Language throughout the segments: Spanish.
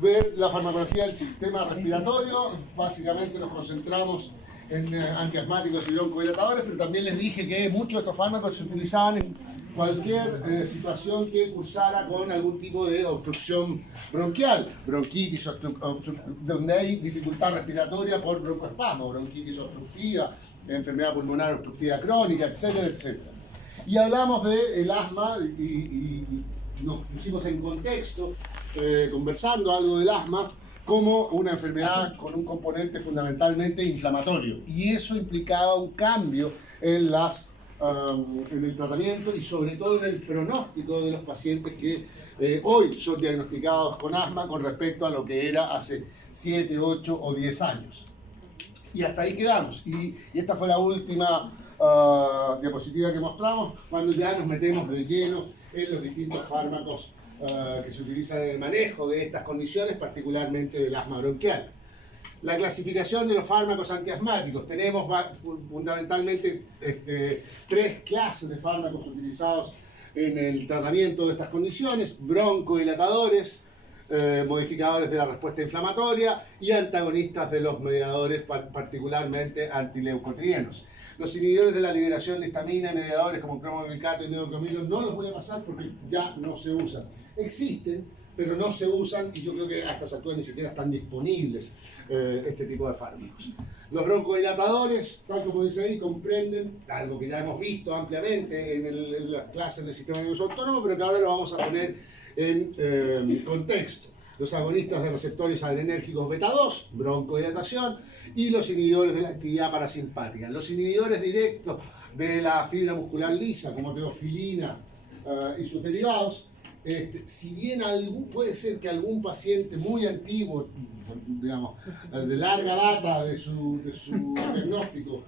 ver la farmacología del sistema respiratorio. Básicamente nos concentramos en antiasmáticos y broncodilatadores, pero también les dije que muchos de estos fármacos se utilizaban en cualquier situación que cursara con algún tipo de obstrucción bronquial, bronquitis, donde hay dificultad respiratoria por broncoespasmo, bronquitis obstructiva, enfermedad pulmonar obstructiva crónica, etcétera, etcétera. Y hablamos del asma y nos pusimos en contexto, conversando algo del asma, como una enfermedad con un componente fundamentalmente inflamatorio. Y eso implicaba un cambio en, en el tratamiento y sobre todo en el pronóstico de los pacientes que hoy son diagnosticados con asma con respecto a lo que era hace 7, 8 o 10 años. Y hasta ahí quedamos. Y esta fue la última diapositiva que mostramos, cuando ya nos metemos de lleno en los distintos fármacos que se utilizan en el manejo de estas condiciones, particularmente del asma bronquial. La clasificación de los fármacos antiasmáticos. Tenemos fundamentalmente 3 clases de fármacos utilizados en el tratamiento de estas condiciones: broncodilatadores, modificadores de la respuesta inflamatoria y antagonistas de los mediadores, particularmente antileucotrienos. Los inhibidores de la liberación de histamina, mediadores como cromoglicato y neocromilo, no los voy a pasar porque ya no se usan. Existen, pero no se usan, y yo creo que a estas alturas ni siquiera están disponibles este tipo de fármacos. Los broncodilatadores, tal como dice ahí, comprenden algo que ya hemos visto ampliamente en las clases del sistema nervioso autónomo, pero que ahora lo vamos a poner en contexto. Los agonistas de receptores adrenérgicos beta 2, broncodilatación, y los inhibidores de la actividad parasimpática. Los inhibidores directos de la fibra muscular lisa, como teofilina y sus derivados, si bien puede ser que algún paciente muy antiguo, digamos, de larga data de su diagnóstico,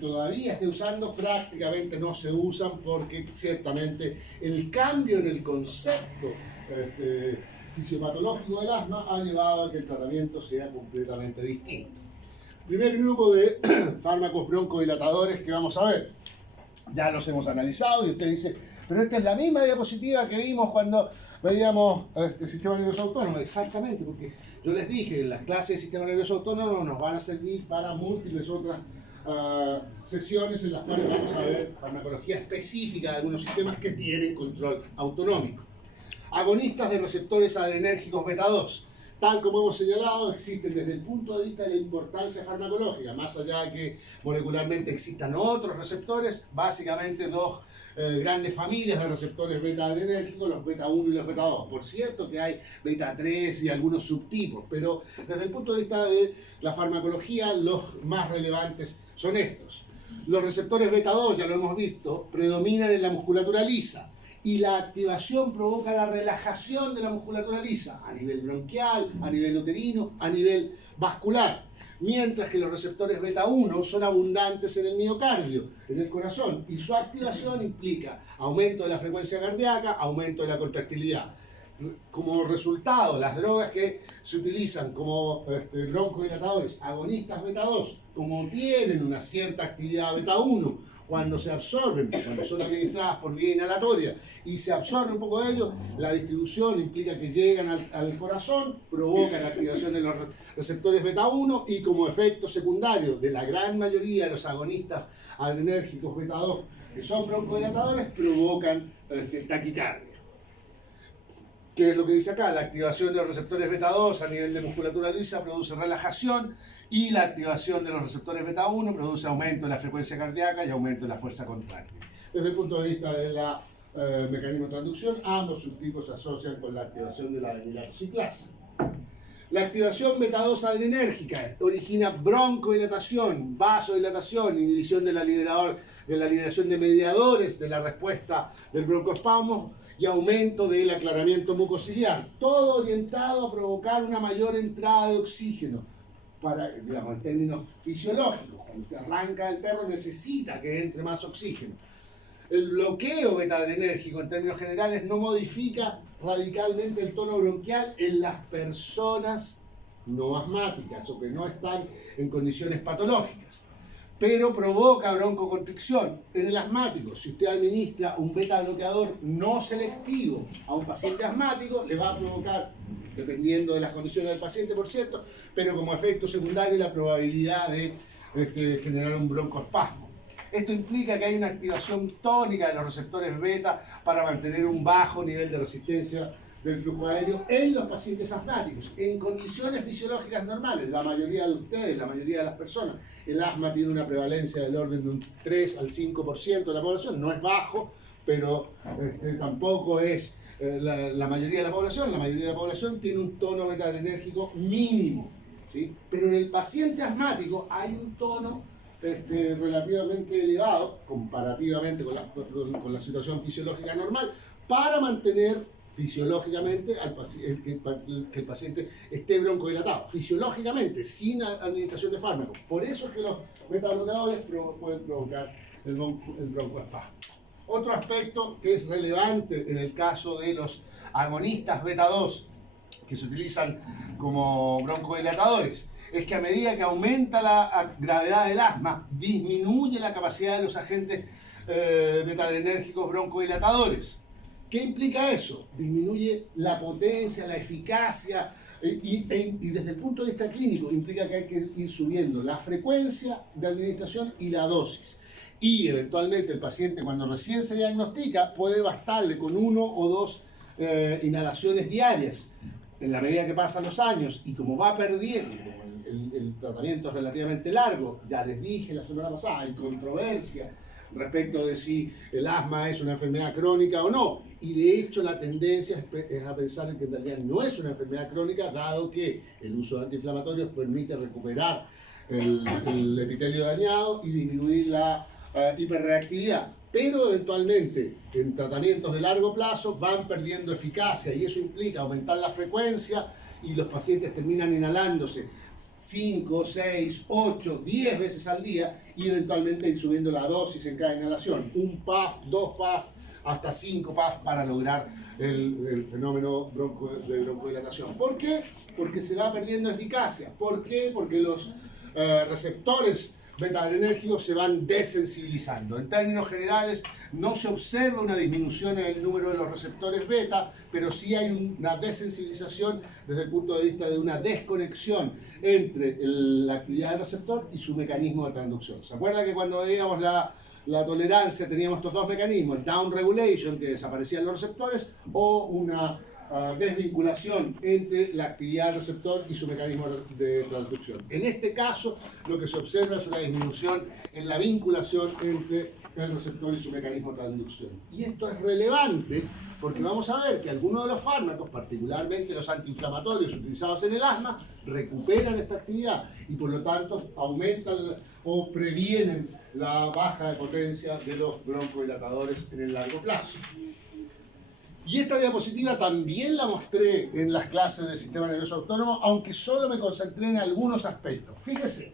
todavía esté usando, prácticamente no se usan porque ciertamente el cambio en el concepto fisiopatológico del asma ha llevado a que el tratamiento sea completamente distinto. Primer grupo de fármacos broncodilatadores que vamos a ver. Ya los hemos analizado y usted dice, pero esta es la misma diapositiva que vimos cuando veíamos el sistema nervioso autónomo. Exactamente, porque yo les dije, las clases de sistema nervioso autónomo nos van a servir para múltiples otras sesiones en las cuales vamos a ver farmacología específica de algunos sistemas que tienen control autonómico. Agonistas de receptores adrenérgicos beta 2. Tal como hemos señalado, existen desde el punto de vista de la importancia farmacológica, más allá de que molecularmente existan otros receptores, básicamente 2 grandes familias de receptores beta adrenérgicos, los beta 1 y los beta 2. Por cierto que hay beta 3 y algunos subtipos, pero desde el punto de vista de la farmacología, los más relevantes son estos. Los receptores beta 2, ya lo hemos visto, predominan en la musculatura lisa, y la activación provoca la relajación de la musculatura lisa a nivel bronquial, a nivel uterino, a nivel vascular, mientras que los receptores beta 1 son abundantes en el miocardio, en el corazón, y su activación implica aumento de la frecuencia cardíaca, aumento de la contractilidad. Como resultado, las drogas que se utilizan como broncodilatadores, agonistas beta 2, como tienen una cierta actividad beta 1, cuando se absorben, cuando son administradas por vía inhalatoria y se absorbe un poco de ello, la distribución implica que llegan al corazón, provocan la activación de los receptores beta 1 y como efecto secundario de la gran mayoría de los agonistas adrenérgicos beta 2 que son broncodilatadores, provocan taquicardia. ¿Qué es lo que dice acá? La activación de los receptores beta 2 a nivel de musculatura lisa produce relajación, y la activación de los receptores beta 1 produce aumento de la frecuencia cardíaca y aumento de la fuerza contráctil. Desde el punto de vista de la mecanismo de transducción, ambos subtipos se asocian con la activación de la adenilatociclasa. La activación beta 2 adrenérgica origina broncodilatación, vasodilatación, inhibición de la liberación de mediadores de la respuesta del broncoespasmo y aumento del aclaramiento mucociliar, todo orientado a provocar una mayor entrada de oxígeno. Digamos, en términos fisiológicos, cuando usted arranca el perro necesita que entre más oxígeno. El bloqueo beta-adrenérgico en términos generales no modifica radicalmente el tono bronquial en las personas no asmáticas o que no están en condiciones patológicas, pero provoca broncoconstricción en el asmático. Si usted administra un beta bloqueador no selectivo a un paciente asmático, le va a provocar dependiendo de las condiciones del paciente, por cierto, pero como efecto secundario la probabilidad de generar un broncoespasmo. Esto implica que hay una activación tónica de los receptores beta para mantener un bajo nivel de resistencia del flujo aéreo en los pacientes asmáticos, en condiciones fisiológicas normales. La mayoría de ustedes, la mayoría de las personas, el asma tiene una prevalencia del orden de un 3 al 5% de la población, no es bajo, pero tampoco es la mayoría de la población. La mayoría de la población tiene un tono beta-adrenérgico mínimo, ¿sí? Pero en el paciente asmático hay un tono relativamente elevado, comparativamente con la situación fisiológica normal, para mantener fisiológicamente que el paciente esté broncodilatado, fisiológicamente, sin administración de fármacos. Por eso es que los betabloqueadores pueden provocar el broncoespasmo. Otro aspecto que es relevante en el caso de los agonistas beta 2 que se utilizan como broncodilatadores es que a medida que aumenta la gravedad del asma, disminuye la capacidad de los agentes beta-adrenérgicos broncodilatadores. ¿Qué implica eso? Disminuye la potencia, la eficacia y desde el punto de vista clínico implica que hay que ir subiendo la frecuencia de administración y la dosis. Y eventualmente el paciente cuando recién se diagnostica puede bastarle con 1 o 2 inhalaciones diarias. En la medida que pasan los años y como va perdiendo, el tratamiento es relativamente largo, ya les dije la semana pasada, hay controversia respecto de si el asma es una enfermedad crónica o no. Y de hecho la tendencia es a pensar en que en realidad no es una enfermedad crónica, dado que el uso de antiinflamatorios permite recuperar el epitelio dañado y disminuir la hiperreactividad. Pero eventualmente en tratamientos de largo plazo van perdiendo eficacia y eso implica aumentar la frecuencia y los pacientes terminan inhalándose 5, 6, 8, 10 veces al día y eventualmente ir subiendo la dosis en cada inhalación. 1 puff, 2 puff, hasta 5 puff para lograr el fenómeno de broncodilatación. ¿Por qué? Porque se va perdiendo eficacia. ¿Por qué? Porque los receptores beta-adrenérgicos se van desensibilizando. En términos generales, no se observa una disminución en el número de los receptores beta, pero sí hay una desensibilización desde el punto de vista de una desconexión entre la actividad del receptor y su mecanismo de transducción. ¿Se acuerdan que cuando veíamos la tolerancia teníamos estos dos mecanismos, el down regulation, que desaparecían los receptores, o una desvinculación entre la actividad del receptor y su mecanismo de transducción? En este caso, lo que se observa es una disminución en la vinculación entre el receptor y su mecanismo de transducción. Y esto es relevante porque vamos a ver que algunos de los fármacos, particularmente los antiinflamatorios utilizados en el asma, recuperan esta actividad y por lo tanto aumentan o previenen la baja de potencia de los broncodilatadores en el largo plazo. Y esta diapositiva también la mostré en las clases del sistema nervioso autónomo, aunque solo me concentré en algunos aspectos. Fíjese,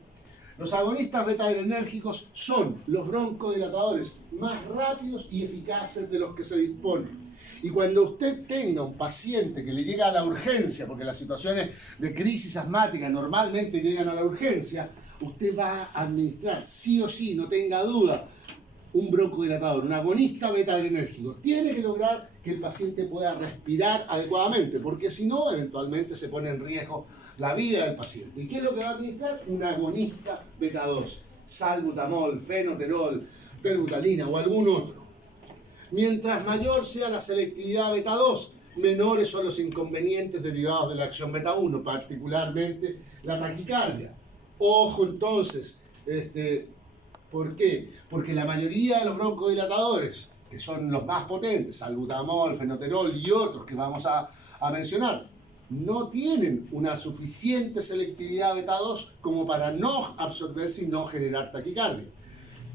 los agonistas beta-adrenérgicos son los broncodilatadores más rápidos y eficaces de los que se disponen. Y cuando usted tenga un paciente que le llega a la urgencia, porque las situaciones de crisis asmática normalmente llegan a la urgencia, usted va a administrar, sí o sí, no tenga duda, un broncodilatador, un agonista beta-adrenérgico. Tiene que lograr que el paciente pueda respirar adecuadamente, porque si no, eventualmente se pone en riesgo la vida del paciente. ¿Y qué es lo que va a administrar? Un agonista beta 2, salbutamol, fenoterol, terbutalina o algún otro. Mientras mayor sea la selectividad beta 2, menores son los inconvenientes derivados de la acción beta 1, particularmente la taquicardia. Ojo entonces, ¿por qué? Porque la mayoría de los broncodilatadores, que son los más potentes, salbutamol, fenoterol y otros que vamos a mencionar, no tienen una suficiente selectividad beta 2 como para no absorberse y no generar taquicardia.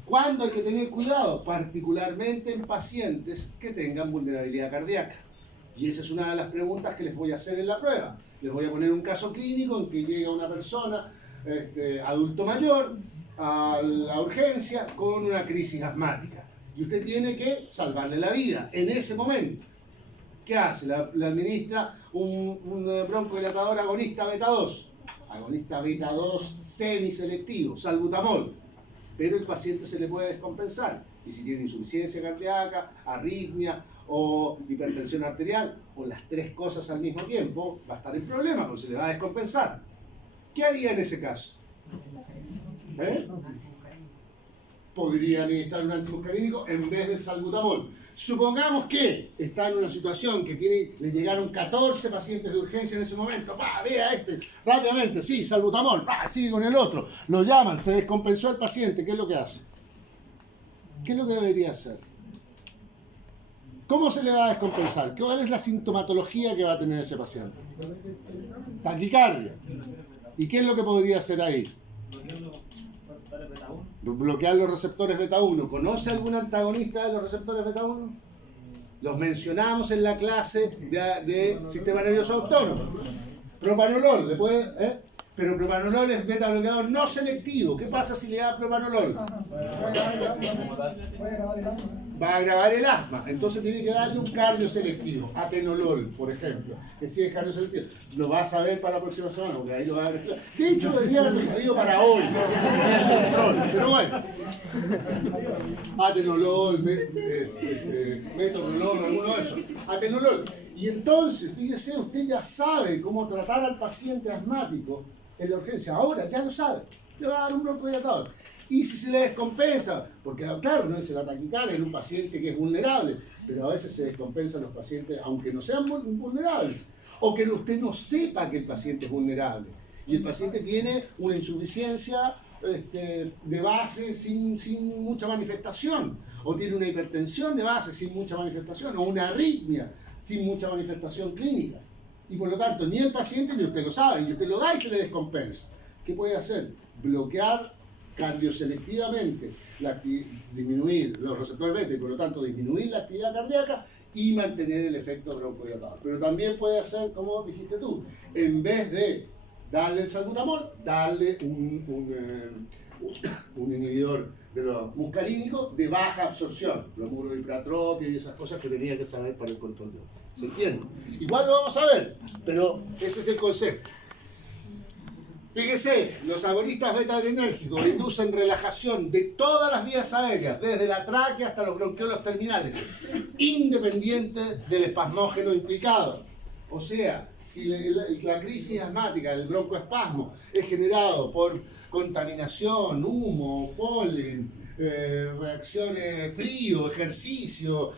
¿Cuándo hay que tener cuidado? Particularmente en pacientes que tengan vulnerabilidad cardíaca. Y esa es una de las preguntas que les voy a hacer en la prueba. Les voy a poner un caso clínico en que llega una persona, adulto mayor, a la urgencia con una crisis asmática. Y usted tiene que salvarle la vida en ese momento. ¿Qué hace? Le administra un broncodilatador agonista beta 2. Agonista beta 2 semiselectivo, salbutamol. Pero el paciente se le puede descompensar. Y si tiene insuficiencia cardíaca, arritmia o hipertensión arterial, o las tres cosas al mismo tiempo, va a estar en problema, porque se le va a descompensar. ¿Qué haría en ese caso? Podría administrar un antimuscarínico en vez del salbutamol. Supongamos que está en una situación que le llegaron 14 pacientes de urgencia en ese momento. Vea rápidamente, sí, salbutamol, sigue con el otro. Lo llaman, se descompensó el paciente, ¿qué es lo que hace? ¿Qué es lo que debería hacer? ¿Cómo se le va a descompensar? ¿Cuál es la sintomatología que va a tener ese paciente? Taquicardia. ¿Y qué es lo que podría hacer ahí? Bloquear los receptores beta 1. ¿Conoce algún antagonista de los receptores beta 1? Los mencionamos en la clase de sistema nervioso autónomo. Propanolol, ¿le puede? Pero propanolol es beta bloqueador no selectivo. ¿Qué pasa si le da propanolol? Va a agravar el asma. Entonces tiene que darle un cardio selectivo. Atenolol, por ejemplo. Que sí es cardio selectivo. Lo vas a ver para la próxima semana, porque ahí lo va a ver. De hecho, debería haberlo sabido para hoy. Pero bueno. Atenolol, metoprolol, alguno de esos. Atenolol. Y entonces, fíjese, usted ya sabe cómo tratar al paciente asmático en la urgencia. Ahora ya lo sabe. Le va a dar un broncohidrator. Y si se le descompensa, porque claro, no es la taquicardia en un paciente que es vulnerable, pero a veces se descompensan los pacientes aunque no sean vulnerables, o que usted no sepa que el paciente es vulnerable, y el paciente tiene una insuficiencia de base sin mucha manifestación, o tiene una hipertensión de base sin mucha manifestación, o una arritmia sin mucha manifestación clínica, y por lo tanto ni el paciente ni usted lo sabe, y usted lo da y se le descompensa. ¿Qué puede hacer? Bloquear cardioselectivamente, disminuir los receptores beta y por lo tanto disminuir la actividad cardíaca y mantener el efecto broncohidrator. Pero también puede hacer, como dijiste tú, en vez de darle el salbutamol, darle un inhibidor de los muscarínicos de baja absorción, los hipertrópicos y esas cosas que tenía que saber para el control de otro. ¿Se entiende? Igual lo vamos a ver, pero ese es el concepto. Fíjese, los agonistas beta-adrenérgicos inducen relajación de todas las vías aéreas, desde la tráquea hasta los bronquiolos terminales, independiente del espasmógeno implicado. O sea, si la crisis asmática, el broncoespasmo, es generado por contaminación, humo, polen, reacciones frío, ejercicio,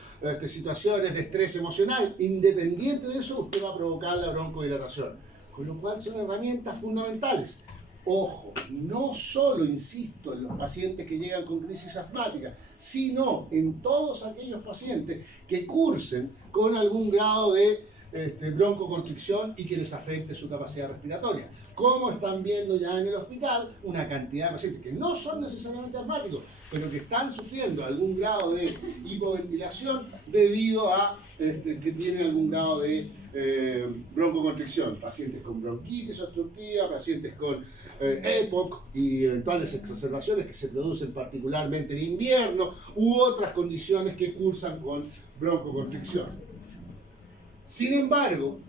situaciones de estrés emocional, independiente de eso, usted va a provocar la broncodilatación. Con lo cual son herramientas fundamentales. Ojo, no solo insisto en los pacientes que llegan con crisis asmática, sino en todos aquellos pacientes que cursen con algún grado de broncoconstricción y que les afecte su capacidad respiratoria. Como están viendo ya en el hospital, una cantidad de pacientes que no son necesariamente asmáticos, pero que están sufriendo algún grado de hipoventilación debido a que tienen algún grado de broncoconstricción. Pacientes con bronquitis obstructiva, pacientes con EPOC y eventuales exacerbaciones que se producen particularmente en invierno, u otras condiciones que cursan con broncoconstricción. Sin embargo,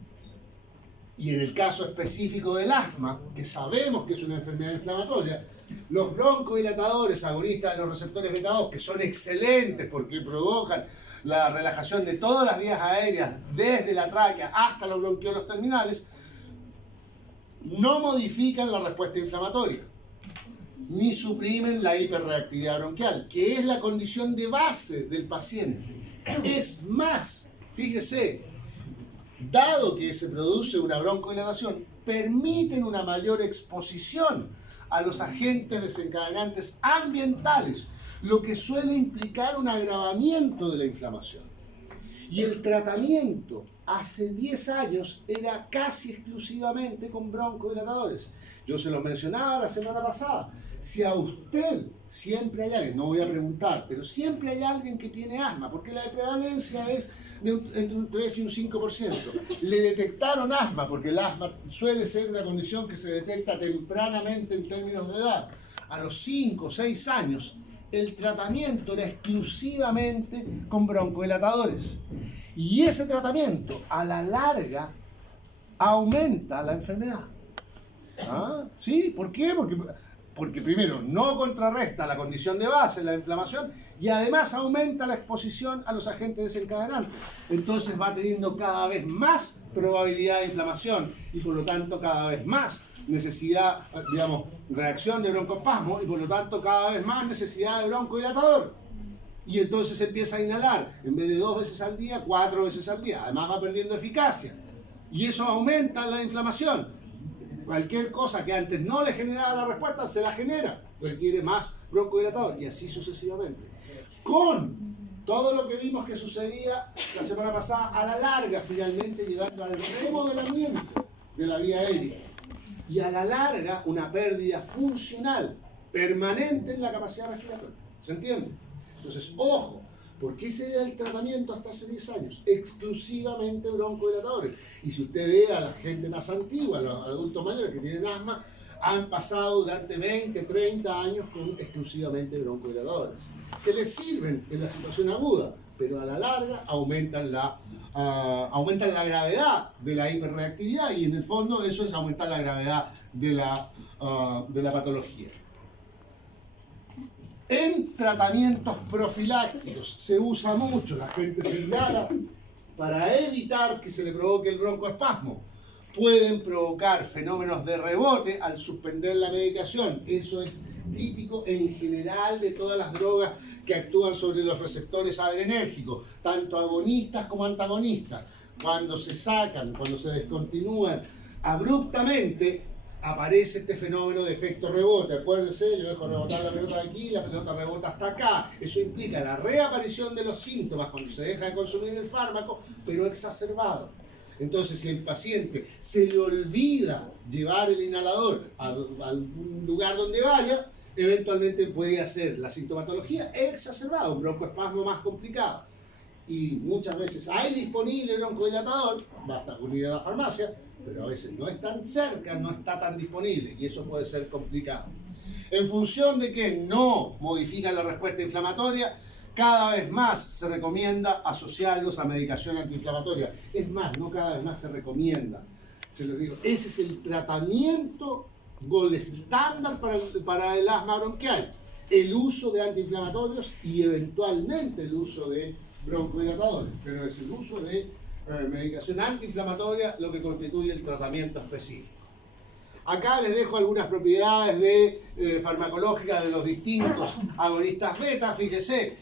y en el caso específico del asma, que sabemos que es una enfermedad inflamatoria, los broncodilatadores agonistas de los receptores beta 2, que son excelentes porque provocan la relajación de todas las vías aéreas desde la tráquea hasta los bronquiolos terminales, no modifican la respuesta inflamatoria, ni suprimen la hiperreactividad bronquial, que es la condición de base del paciente. Es más, fíjese, dado que se produce una broncodilatación, permiten una mayor exposición a los agentes desencadenantes ambientales, lo que suele implicar un agravamiento de la inflamación. Y el tratamiento hace 10 años era casi exclusivamente con broncodilatadores. Yo se los mencionaba la semana pasada. Si a usted siempre hay alguien, no voy a preguntar, pero siempre hay alguien que tiene asma, porque la prevalencia es entre un 3 y un 5%. Le detectaron asma, porque el asma suele ser una condición que se detecta tempranamente en términos de edad. A los 5 o 6 años, el tratamiento era exclusivamente con broncodilatadores. Y ese tratamiento, a la larga, aumenta la enfermedad. ¿Ah? ¿Sí? ¿Por qué? Porque porque primero no contrarresta la condición de base, la inflamación, y además aumenta la exposición a los agentes desencadenantes. Entonces va teniendo cada vez más probabilidad de inflamación y por lo tanto cada vez más necesidad, digamos, reacción de broncoespasmo y por lo tanto cada vez más necesidad de broncodilatador. Y entonces empieza a inhalar, en vez de 2 veces al día, 4 veces al día. Además va perdiendo eficacia. Y eso aumenta la inflamación. Cualquier cosa que antes no le generaba la respuesta, se la genera. Requiere más broncodilatador y así sucesivamente. Con todo lo que vimos que sucedía la semana pasada, a la larga finalmente llegando al remodelamiento de la vía aérea. Y a la larga una pérdida funcional permanente en la capacidad respiratoria. ¿Se entiende? Entonces, ojo, porque ese era el tratamiento hasta hace 10 años, exclusivamente broncodilatadores. Y si usted ve a la gente más antigua, a los adultos mayores que tienen asma, han pasado durante 20, 30 años con exclusivamente broncodilatadores, que les sirven en la situación aguda, pero a la larga aumentan la gravedad de la hiperreactividad y en el fondo eso es aumentar la gravedad de la patología. En tratamientos profilácticos se usa mucho, la gente se inhala para evitar que se le provoque el broncoespasmo. Pueden provocar fenómenos de rebote al suspender la medicación. Eso es típico en general de todas las drogas que actúan sobre los receptores adrenérgicos, tanto agonistas como antagonistas. Cuando se sacan, cuando se descontinúan abruptamente, aparece este fenómeno de efecto rebote. Acuérdense, yo dejo rebotar la pelota de aquí, la pelota rebota hasta acá. Eso implica la reaparición de los síntomas cuando se deja de consumir el fármaco, pero exacerbado. Entonces, si el paciente se le olvida llevar el inhalador a algún lugar donde vaya, eventualmente puede hacer la sintomatología exacerbada, un broncoespasmo más complicado. Y muchas veces hay disponible broncodilatador, basta con ir a la farmacia, pero a veces no es tan cerca, no está tan disponible y eso puede ser complicado. En función de que no modifica la respuesta inflamatoria, cada vez más se recomienda asociarlos a medicación antiinflamatoria. Es más, no cada vez más se recomienda. Se los digo, ese es el tratamiento gold estándar para el asma bronquial. El uso de antiinflamatorios y eventualmente el uso de broncodilatadores, pero es el uso de medicación antiinflamatoria lo que constituye el tratamiento específico. Acá les dejo algunas propiedades farmacológicas de los distintos agonistas beta. Fíjese,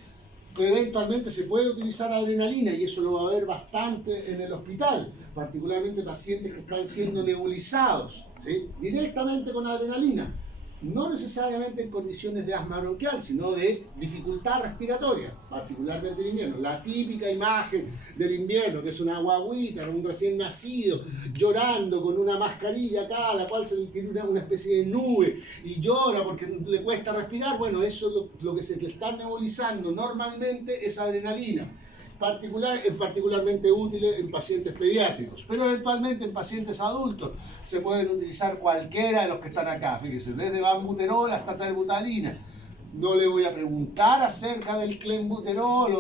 eventualmente se puede utilizar adrenalina y eso lo va a ver bastante en el hospital, particularmente pacientes que están siendo nebulizados, ¿sí?, directamente con adrenalina. No necesariamente en condiciones de asma bronquial, sino de dificultad respiratoria, particularmente en invierno. La típica imagen del invierno, que es una guaguita, un recién nacido, llorando con una mascarilla acá, a la cual se le tiene una especie de nube, y llora porque le cuesta respirar. Bueno, eso es lo que se le está nebulizando normalmente es adrenalina. Particularmente útiles en pacientes pediátricos, pero eventualmente en pacientes adultos se pueden utilizar cualquiera de los que están acá. Fíjense, desde Vanbuterol hasta Terbutalina. No le voy a preguntar acerca del Clenbuterol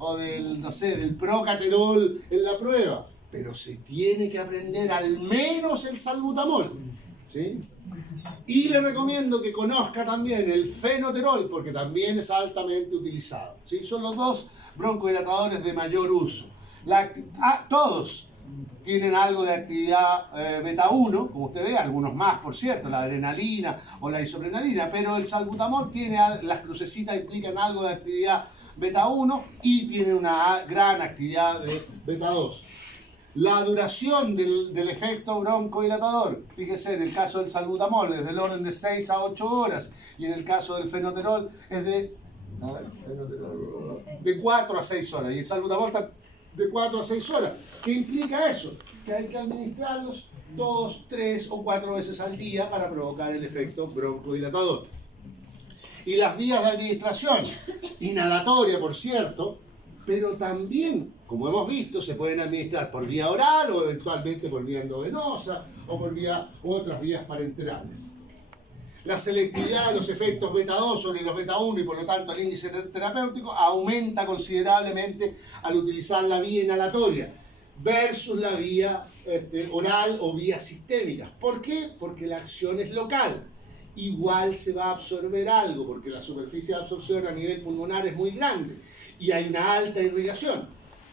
o del no sé, del Procaterol en la prueba, pero se tiene que aprender al menos el salbutamol, ¿sí? Y le recomiendo que conozca también el Fenoterol, porque también es altamente utilizado, ¿sí? Son los dos broncodilatadores de mayor uso. Todos tienen algo de actividad beta 1, como usted ve, algunos más, por cierto, la adrenalina o la isoprenalina, pero el salbutamol tiene, las crucecitas implican algo de actividad beta 1 y tiene una gran actividad de beta 2. La duración del efecto broncodilatador, fíjese, en el caso del salbutamol es del orden de 6 a 8 horas y en el caso del fenoterol es de 4 a 6 horas y el salbutamol está de 4 a 6 horas. ¿Qué implica eso? Que hay que administrarlos 2, 3 o 4 veces al día para provocar el efecto broncodilatador. Y las vías de administración, inhalatoria por cierto, pero también, como hemos visto, se pueden administrar por vía oral o eventualmente por vía endovenosa o por otras vías parenterales. La selectividad de los efectos beta 2 sobre los beta 1 y por lo tanto el índice terapéutico aumenta considerablemente al utilizar la vía inhalatoria versus la vía oral o vía sistémica. ¿Por qué? Porque la acción es local igual se va a absorber algo, porque la superficie de absorción a nivel pulmonar es muy grande y hay una alta irrigación.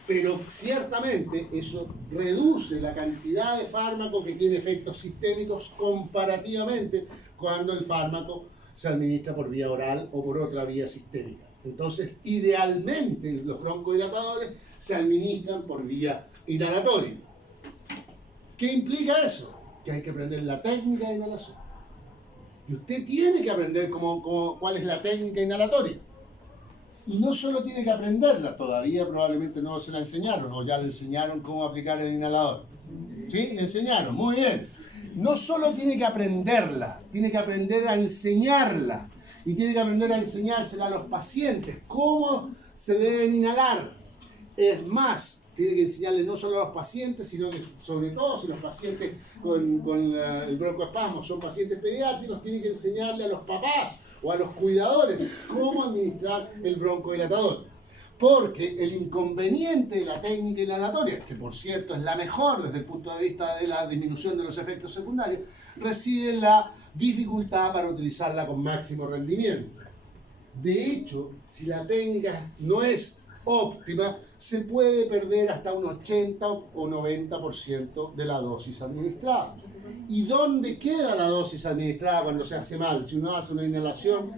Pero ciertamente eso reduce la cantidad de fármaco que tiene efectos sistémicos comparativamente cuando el fármaco se administra por vía oral o por otra vía sistémica. Entonces, idealmente, los broncodilatadores se administran por vía inhalatoria. ¿Qué implica eso? Que hay que aprender la técnica de inhalación. Y usted tiene que aprender cuál es la técnica inhalatoria. Y no solo tiene que aprenderla, todavía probablemente no se la enseñaron, o ya le enseñaron cómo aplicar el inhalador. ¿Sí? Le enseñaron, muy bien. No solo tiene que aprenderla, tiene que aprender a enseñarla. Y tiene que aprender a enseñársela a los pacientes, cómo se deben inhalar. Es más, tiene que enseñarle no solo a los pacientes, sino que sobre todo si los pacientes con el broncoespasmo son pacientes pediátricos, tiene que enseñarle a los papás o a los cuidadores cómo administrar el broncodilatador. Porque el inconveniente de la técnica inhalatoria, que por cierto es la mejor desde el punto de vista de la disminución de los efectos secundarios, reside en la dificultad para utilizarla con máximo rendimiento. De hecho, si la técnica no es óptima, se puede perder hasta un 80 o 90% de la dosis administrada. ¿Y dónde queda la dosis administrada cuando se hace mal? Si uno hace una inhalación,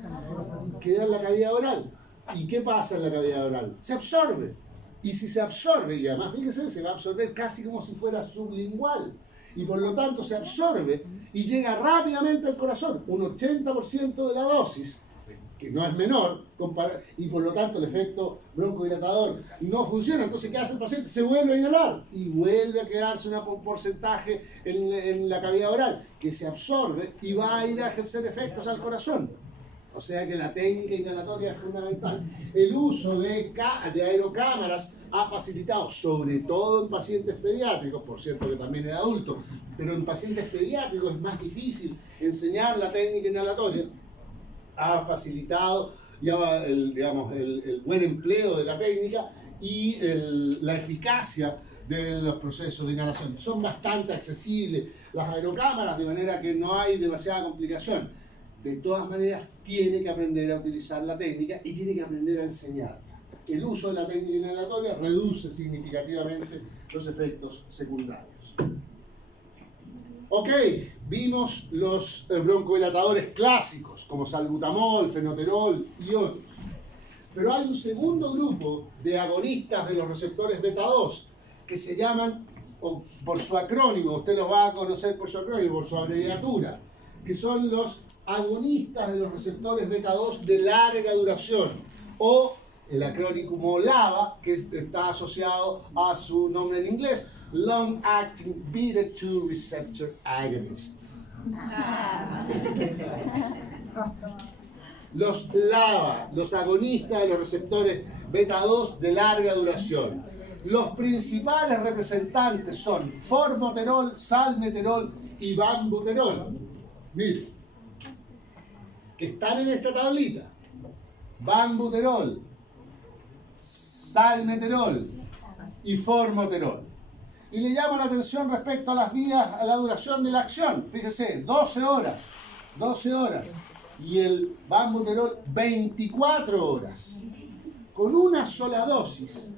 queda en la cavidad oral. ¿Y qué pasa en la cavidad oral? Se absorbe. Y si se absorbe, y además fíjese, se va a absorber casi como si fuera sublingual. Y por lo tanto se absorbe y llega rápidamente al corazón. Un 80% de la dosis, que no es menor, y por lo tanto el efecto broncodilatador no funciona. Entonces, ¿qué hace el paciente? Se vuelve a inhalar y vuelve a quedarse un porcentaje en la cavidad oral que se absorbe y va a ir a ejercer efectos al corazón. O sea que la técnica inhalatoria es fundamental. El uso de aerocámaras ha facilitado, sobre todo en pacientes pediátricos, por cierto que también en adultos, pero en pacientes pediátricos es más difícil enseñar la técnica inhalatoria. Ha facilitado ya el buen empleo de la técnica y la eficacia de los procesos de inhalación. Son bastante accesibles las aerocámaras, de manera que no hay demasiada complicación. De todas maneras, tiene que aprender a utilizar la técnica y tiene que aprender a enseñarla. El uso de la técnica inhalatoria reduce significativamente los efectos secundarios. Ok, vimos los broncodilatadores clásicos, como salbutamol, fenoterol y otros. Pero hay un segundo grupo de agonistas de los receptores beta 2 que se llaman, o por su acrónimo, usted los va a conocer por su acrónimo, por su abreviatura, que son los agonistas de los receptores beta 2 de larga duración, o el acrónimo LABA, que está asociado a su nombre en inglés, Long Acting Beta 2 Receptor Agonist. Los LABA, los agonistas de los receptores beta 2 de larga duración. Los principales representantes son formoterol, salmeterol y bambuterol. Miren, que están en esta tablita. Bambuterol, salmeterol y formoterol. Y le llamo la atención respecto a las vías, a la duración de la acción. Fíjese, 12 horas. Y el bambuterol, 24 horas. Con una sola dosis,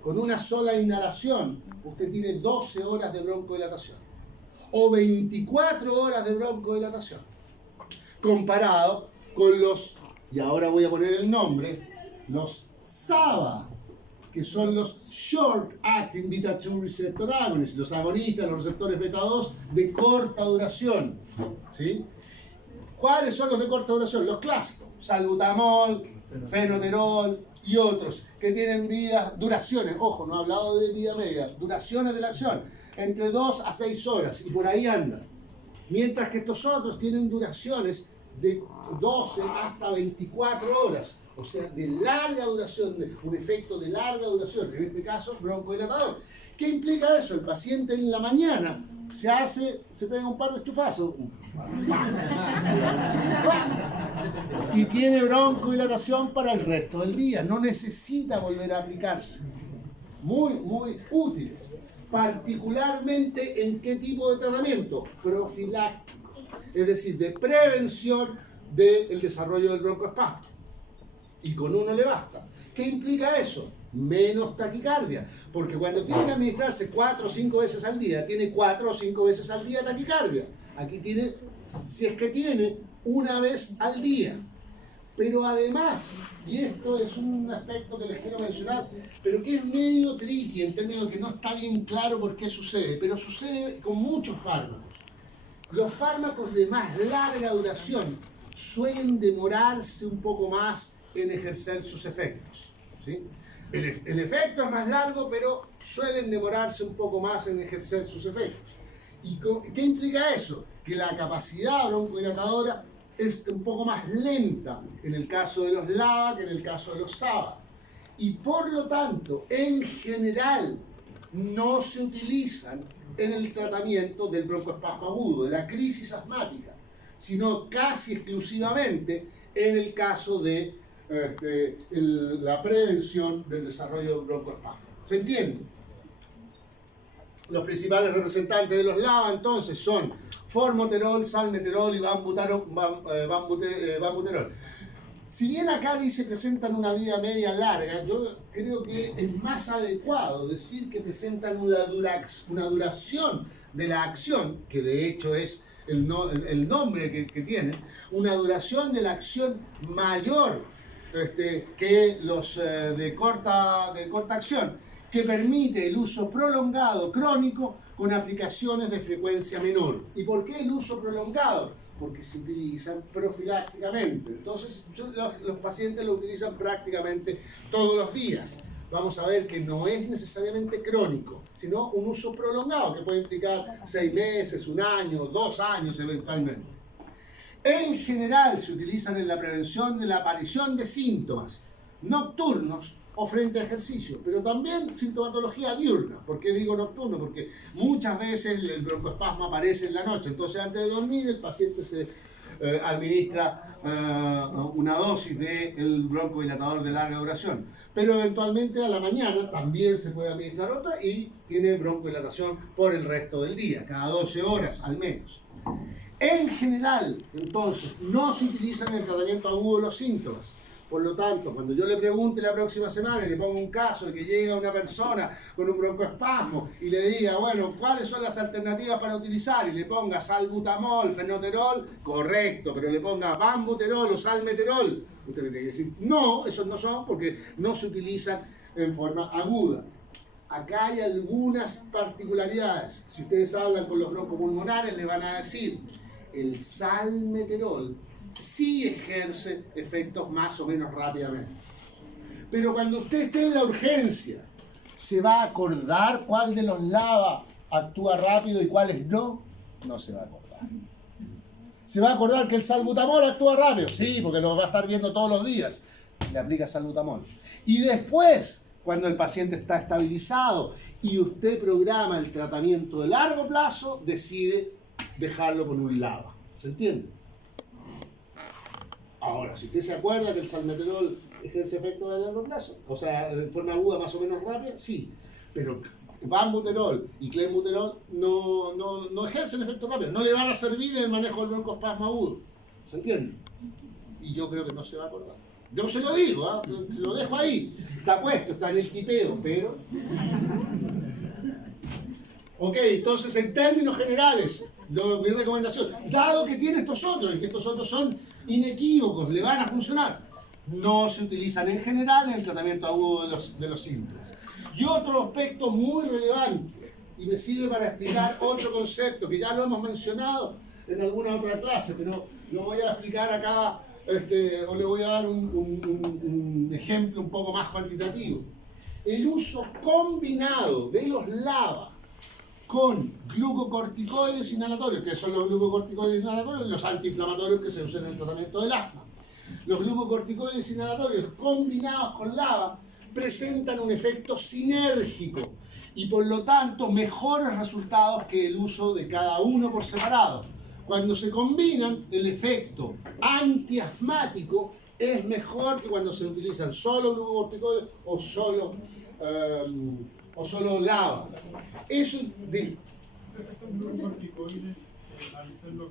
con una sola inhalación, usted tiene 12 horas de broncodilatación. O 24 horas de broncodilatación. Comparado con los, y ahora voy a poner el nombre, los SABA, que son los Short Acting Beta 2 Receptor Agonists, los agonistas de los receptores beta 2 de corta duración. ¿Sí? ¿Cuáles son los de corta duración? Los clásicos, salbutamol, fenoterol y otros, que tienen duraciones, ojo, no he hablado de vida media, duraciones de la acción, entre 2 a 6 horas, y por ahí andan. Mientras que estos otros tienen duraciones de 12 hasta 24 horas. O sea, de larga duración, un efecto de larga duración, en este caso broncodilatador. ¿Qué implica eso? El paciente en la mañana se pega un par de estufazos y tiene broncodilatación para el resto del día. No necesita volver a aplicarse. Muy, muy útiles. Particularmente en qué tipo de tratamiento? Profiláctico. es decir, de prevención del desarrollo del broncoespasmo. Y con uno le basta. ¿Qué implica eso? Menos taquicardia, porque cuando tiene que administrarse 4 o 5 veces al día, tiene 4 o 5 veces al día taquicardia. Aquí tiene, si es que tiene, una vez al día. Pero además, y esto es un aspecto que les quiero mencionar, pero que es medio tricky en términos de que no está bien claro por qué sucede, pero sucede con muchos fármacos. Los fármacos de más larga duración suelen demorarse un poco más en ejercer sus efectos, ¿sí? El efecto es más largo, pero suelen demorarse un poco más en ejercer sus efectos. ¿Y qué implica eso? Que la capacidad broncodilatadora es un poco más lenta en el caso de los LABA que en el caso de los SABA. Y por lo tanto, en general, no se utilizan en el tratamiento del broncoespasmo agudo, de la crisis asmática, sino casi exclusivamente en el caso de la prevención del desarrollo del broncoespasmo. ¿Se entiende? Los principales representantes de los LABA entonces son formoterol, salmeterol y vanbuterol. Si bien acá dice presentan una vida media larga, yo creo que es más adecuado decir que presentan una duración de la acción, que de hecho es el nombre que tienen, una duración de la acción mayor que los de corta acción, que permite el uso prolongado crónico con aplicaciones de frecuencia menor. ¿Y por qué el uso prolongado? Porque se utilizan profilácticamente. Entonces los pacientes lo utilizan prácticamente todos los días. Vamos a ver que no es necesariamente crónico, sino un uso prolongado que puede implicar 6 meses, 1 año, 2 años eventualmente. En general se utilizan en la prevención de la aparición de síntomas nocturnos o frente a ejercicio, pero también sintomatología diurna. ¿Por qué digo nocturno? Porque muchas veces el broncoespasmo aparece en la noche, entonces antes de dormir el paciente se administra una dosis del broncodilatador de larga duración, pero eventualmente a la mañana también se puede administrar otra y tiene broncodilatación por el resto del día, cada 12 horas al menos. En general, entonces, no se utilizan en el tratamiento agudo de los síntomas. Por lo tanto, cuando yo le pregunte la próxima semana y le ponga un caso de que llega una persona con un broncoespasmo y le diga, bueno, ¿cuáles son las alternativas para utilizar? Y le ponga salbutamol, fenoterol, correcto, pero le ponga vanbuterol o salmeterol. Usted le tiene que decir, no, esos no son porque no se utilizan en forma aguda. Acá hay algunas particularidades. Si ustedes hablan con los broncopulmonares, le van a decir, el salmeterol sí ejerce efectos más o menos rápidamente. Pero cuando usted esté en la urgencia, ¿se va a acordar cuál de los LABA actúa rápido y cuáles no? No se va a acordar. ¿Se va a acordar que el salbutamol actúa rápido? Sí, porque lo va a estar viendo todos los días. Le aplica salbutamol. Y después, cuando el paciente está estabilizado y usted programa el tratamiento de largo plazo, decide dejarlo con un LABA. ¿Se entiende? Ahora, si usted se acuerda que el salmeterol ejerce efecto a largo plazo, o sea, de forma aguda más o menos rápida, sí, pero vanbuterol y clenbuterol no ejercen efecto rápido, no le van a servir en el manejo del broncoespasmo agudo. ¿Se entiende? Y yo creo que no se va a acordar. Yo se lo digo, se lo dejo ahí. Está puesto, está en el tipeo, pero... Ok, entonces en términos generales, mi recomendación, dado que tiene estos otros, y que estos otros son inequívocos, le van a funcionar, no se utilizan en general en el tratamiento agudo de los síntomas. Y otro aspecto muy relevante, y me sirve para explicar otro concepto que ya lo hemos mencionado en alguna otra clase, pero lo voy a explicar acá, o le voy a dar un ejemplo un poco más cuantitativo. El uso combinado de los LABA con glucocorticoides inhalatorios, que son los glucocorticoides inhalatorios, los antiinflamatorios que se usan en el tratamiento del asma. Los glucocorticoides inhalatorios combinados con LABA presentan un efecto sinérgico y por lo tanto mejores resultados que el uso de cada uno por separado. Cuando se combinan, el efecto antiasmático es mejor que cuando se utilizan solo glucocorticoides o solo LABA. Eso de... Los corticoides, al ser los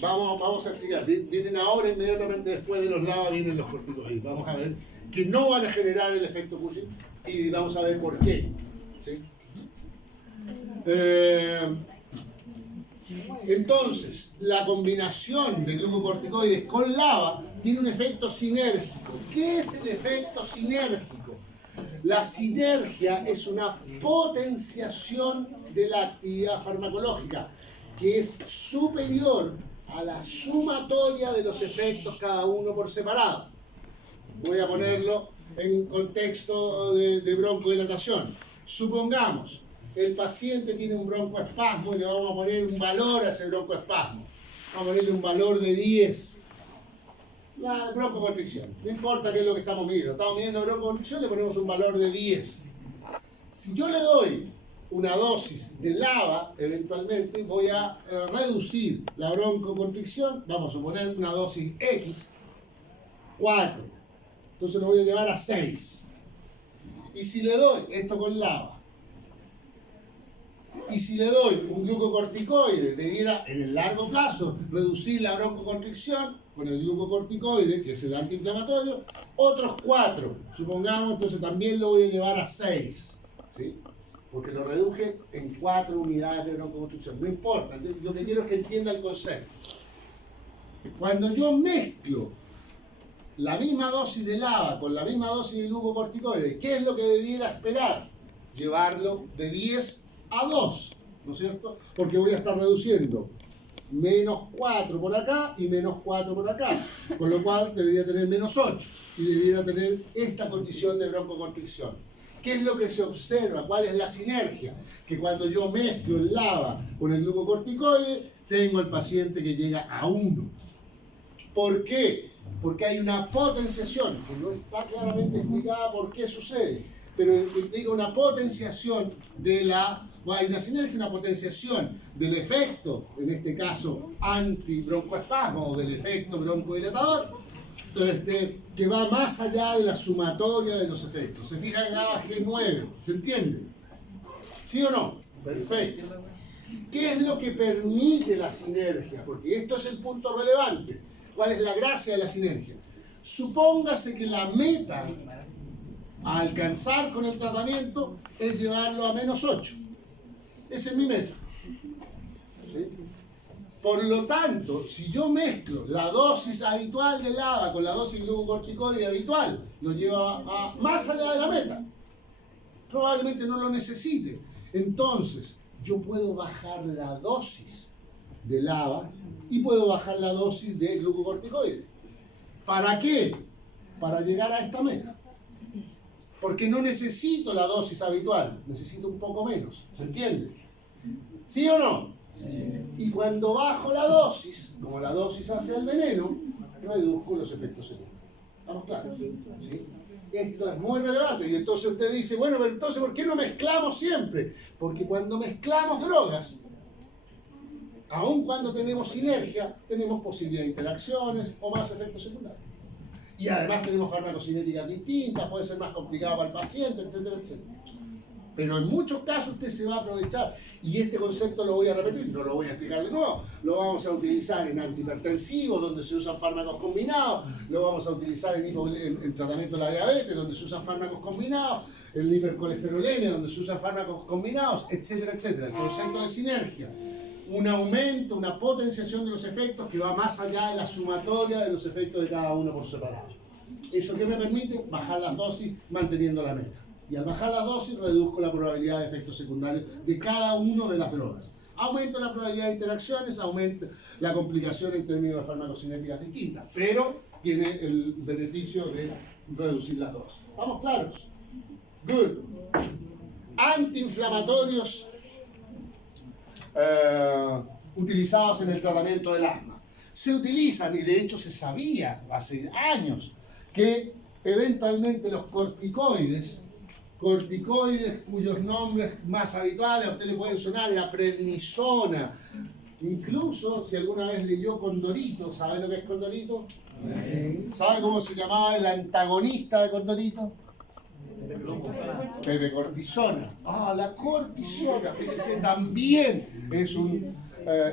Vamos a explicar. Vienen ahora, inmediatamente después de los LAVA, vienen los corticoides. Vamos a ver que no van a generar el efecto Cushing y vamos a ver por qué. ¿Sí? Entonces, la combinación de glucocorticoides con LAVA tiene un efecto sinérgico. ¿Qué es el efecto sinérgico? La sinergia es una potenciación de la actividad farmacológica que es superior a la sumatoria de los efectos cada uno por separado. Voy a ponerlo en contexto de broncodilatación. Supongamos, el paciente tiene un broncoespasmo y le vamos a poner un valor a ese broncoespasmo. Vamos a ponerle un valor de 10. La broncoconstricción. No importa qué es lo que estamos midiendo. Estamos midiendo broncoconstricción, le ponemos un valor de 10. Si yo le doy una dosis de LAVA, eventualmente voy a reducir la broncoconstricción. Vamos a suponer una dosis X, 4. Entonces lo voy a llevar a 6. Y si le doy esto con LAVA, y si le doy un glucocorticoide, debiera en el largo plazo reducir la broncoconstricción con el glucocorticoide, que es el antiinflamatorio, otros 4, supongamos, entonces también lo voy a llevar a 6, ¿sí? Porque lo reduje en 4 unidades de broncoconstricción. No importa, lo que quiero es que entienda el concepto. Cuando yo mezclo la misma dosis de LAVA con la misma dosis de glucocorticoide, ¿qué es lo que debiera esperar? Llevarlo de 10 a 2, ¿no es cierto? Porque voy a estar reduciendo menos 4 por acá y menos 4 por acá, con lo cual debería tener menos 8 y debería tener esta condición de broncoconstricción. ¿Qué es lo que se observa? ¿Cuál es la sinergia? Que cuando yo mezclo el LAVA con el glucocorticoide, tengo el paciente que llega a 1. ¿Por qué? Porque hay una potenciación, que no está claramente explicada por qué sucede, pero implica una potenciación de la... Hay una sinergia, una potenciación del efecto, en este caso antibroncoespasmo, o del efecto broncodilatador, que va más allá de la sumatoria de los efectos. Se fija en GABA G9, ¿se entiende? ¿Sí o no? Perfecto. ¿Qué es lo que permite la sinergia? Porque esto es el punto relevante. ¿Cuál es la gracia de la sinergia? Supóngase que la meta a alcanzar con el tratamiento es llevarlo a menos 8. Esa es mi meta. ¿Sí? Por lo tanto, si yo mezclo la dosis habitual de LAVA con la dosis glucocorticoide habitual, lo llevo a más allá de la meta. Probablemente no lo necesite. Entonces, yo puedo bajar la dosis de LAVA y puedo bajar la dosis de glucocorticoide. ¿Para qué? Para llegar a esta meta. Porque no necesito la dosis habitual, necesito un poco menos. ¿Se entiende? ¿Sí o no? Sí. Y cuando bajo la dosis, como la dosis hace el veneno, reduzco los efectos secundarios. ¿Estamos claros? ¿Sí? Esto es muy relevante. Y entonces usted dice, bueno, pero entonces ¿por qué no mezclamos siempre? Porque cuando mezclamos drogas, aun cuando tenemos sinergia, tenemos posibilidad de interacciones o más efectos secundarios. Y además tenemos farmacocinéticas distintas, puede ser más complicado para el paciente, etcétera, etcétera. Pero en muchos casos usted se va a aprovechar, y este concepto lo voy a repetir, no lo voy a explicar de nuevo, lo vamos a utilizar en antihipertensivos, donde se usan fármacos combinados, lo vamos a utilizar en tratamiento de la diabetes, donde se usan fármacos combinados, en la hipercolesterolemia, donde se usan fármacos combinados, etcétera, etcétera. El concepto de sinergia, un aumento, una potenciación de los efectos que va más allá de la sumatoria de los efectos de cada uno por separado. ¿Eso qué me permite? Bajar las dosis manteniendo la meta. Y al bajar las dosis reduzco la probabilidad de efectos secundarios de cada una de las drogas. Aumento la probabilidad de interacciones, aumenta la complicación en términos de farmacocinéticas distintas, pero tiene el beneficio de reducir las dosis. ¿Estamos claros? Good. Antiinflamatorios utilizados en el tratamiento del asma. Se utilizan, y de hecho se sabía hace años, que eventualmente los corticoides cuyos nombres más habituales a usted le pueden sonar, la prednisona. Incluso, si alguna vez leyó Condorito, ¿sabe lo que es Condorito? ¿Sabe cómo se llamaba el antagonista de Condorito? Pepe cortisona. Ah, la cortisona, fíjense, también es un...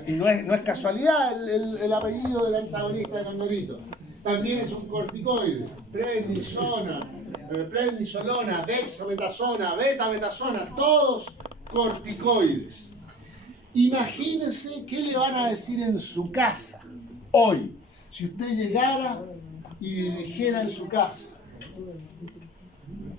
y no es casualidad el apellido del antagonista de Condorito. También es un corticoide. Prednisona, prednisolona, dexametasona, betametasona, todos corticoides. Imagínense qué le van a decir en su casa hoy. Si usted llegara y dijera en su casa: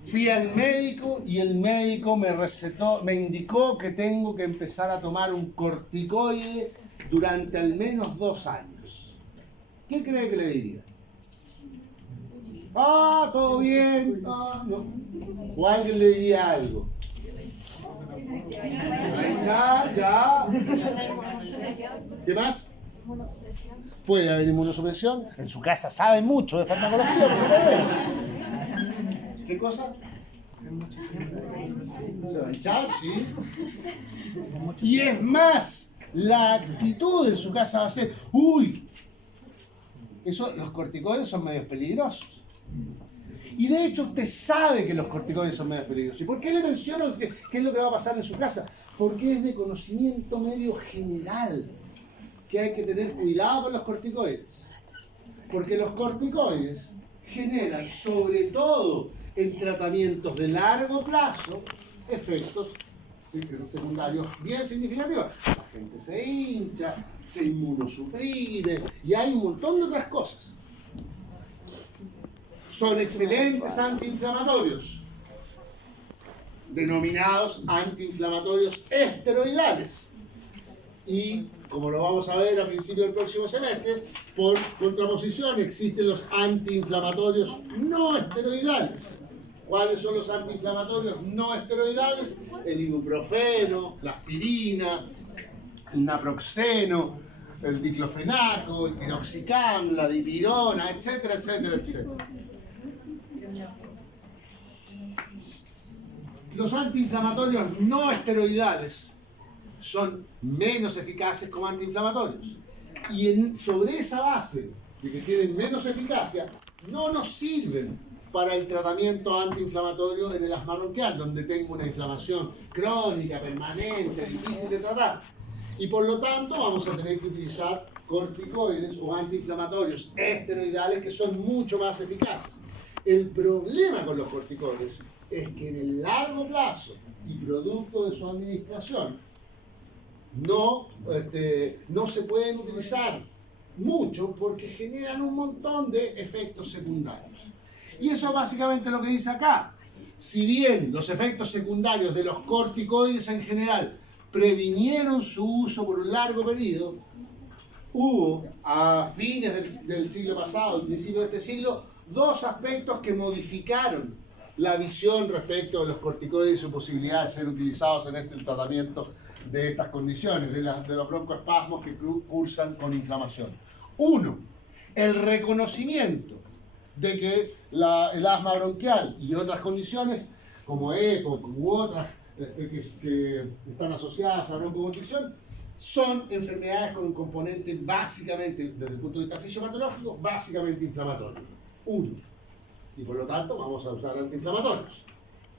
fui al médico y el médico me recetó, me indicó que tengo que empezar a tomar un corticoide durante al menos 2 años. ¿Qué cree que le diría? Ah, todo bien. Ah, no. O alguien le diría algo. Ya. ¿Qué más? Puede haber inmunosupresión. En su casa saben mucho de farmacología. ¿Qué cosa? Se va a hinchar, sí. Y es más, la actitud en su casa va a ser: uy, los corticoides son medios peligrosos. Y de hecho usted sabe que los corticoides son medios peligrosos. ¿Y por qué le menciono qué es lo que va a pasar en su casa? Porque es de conocimiento medio general que hay que tener cuidado con los corticoides. Porque los corticoides generan, sobre todo en tratamientos de largo plazo, efectos secundarios bien significativos. La gente se hincha, se inmunosuprime y hay un montón de otras cosas. Son excelentes antiinflamatorios, denominados antiinflamatorios esteroidales. Y, como lo vamos a ver a principio del próximo semestre, por contraposición existen los antiinflamatorios no esteroidales. ¿Cuáles son los antiinflamatorios no esteroidales? El ibuprofeno, la aspirina, el naproxeno, el diclofenaco, el piroxicam, la dipirona, etcétera, etcétera, etcétera. Los antiinflamatorios no esteroidales son menos eficaces como antiinflamatorios. Y sobre esa base de que tienen menos eficacia, no nos sirven para el tratamiento antiinflamatorio en el asma bronquial, donde tengo una inflamación crónica, permanente, difícil de tratar. Y por lo tanto vamos a tener que utilizar corticoides o antiinflamatorios esteroidales que son mucho más eficaces. El problema con los corticoides es que en el largo plazo y producto de su administración no se pueden utilizar mucho porque generan un montón de efectos secundarios. Y eso es básicamente lo que dice acá. Si bien los efectos secundarios de los corticoides en general previnieron su uso por un largo periodo, hubo a fines del siglo pasado, al principio de este siglo, 2 aspectos que modificaron la visión respecto de los corticoides y su posibilidad de ser utilizados en el tratamiento de estas condiciones, de los broncoespasmos que cursan con inflamación. 1, el reconocimiento de que el asma bronquial y otras condiciones como EPOC u otras que están asociadas a broncoconstricción son enfermedades con un componente básicamente, desde el punto de vista fisiopatológico, básicamente inflamatorio. 1. Y por lo tanto vamos a usar antiinflamatorios.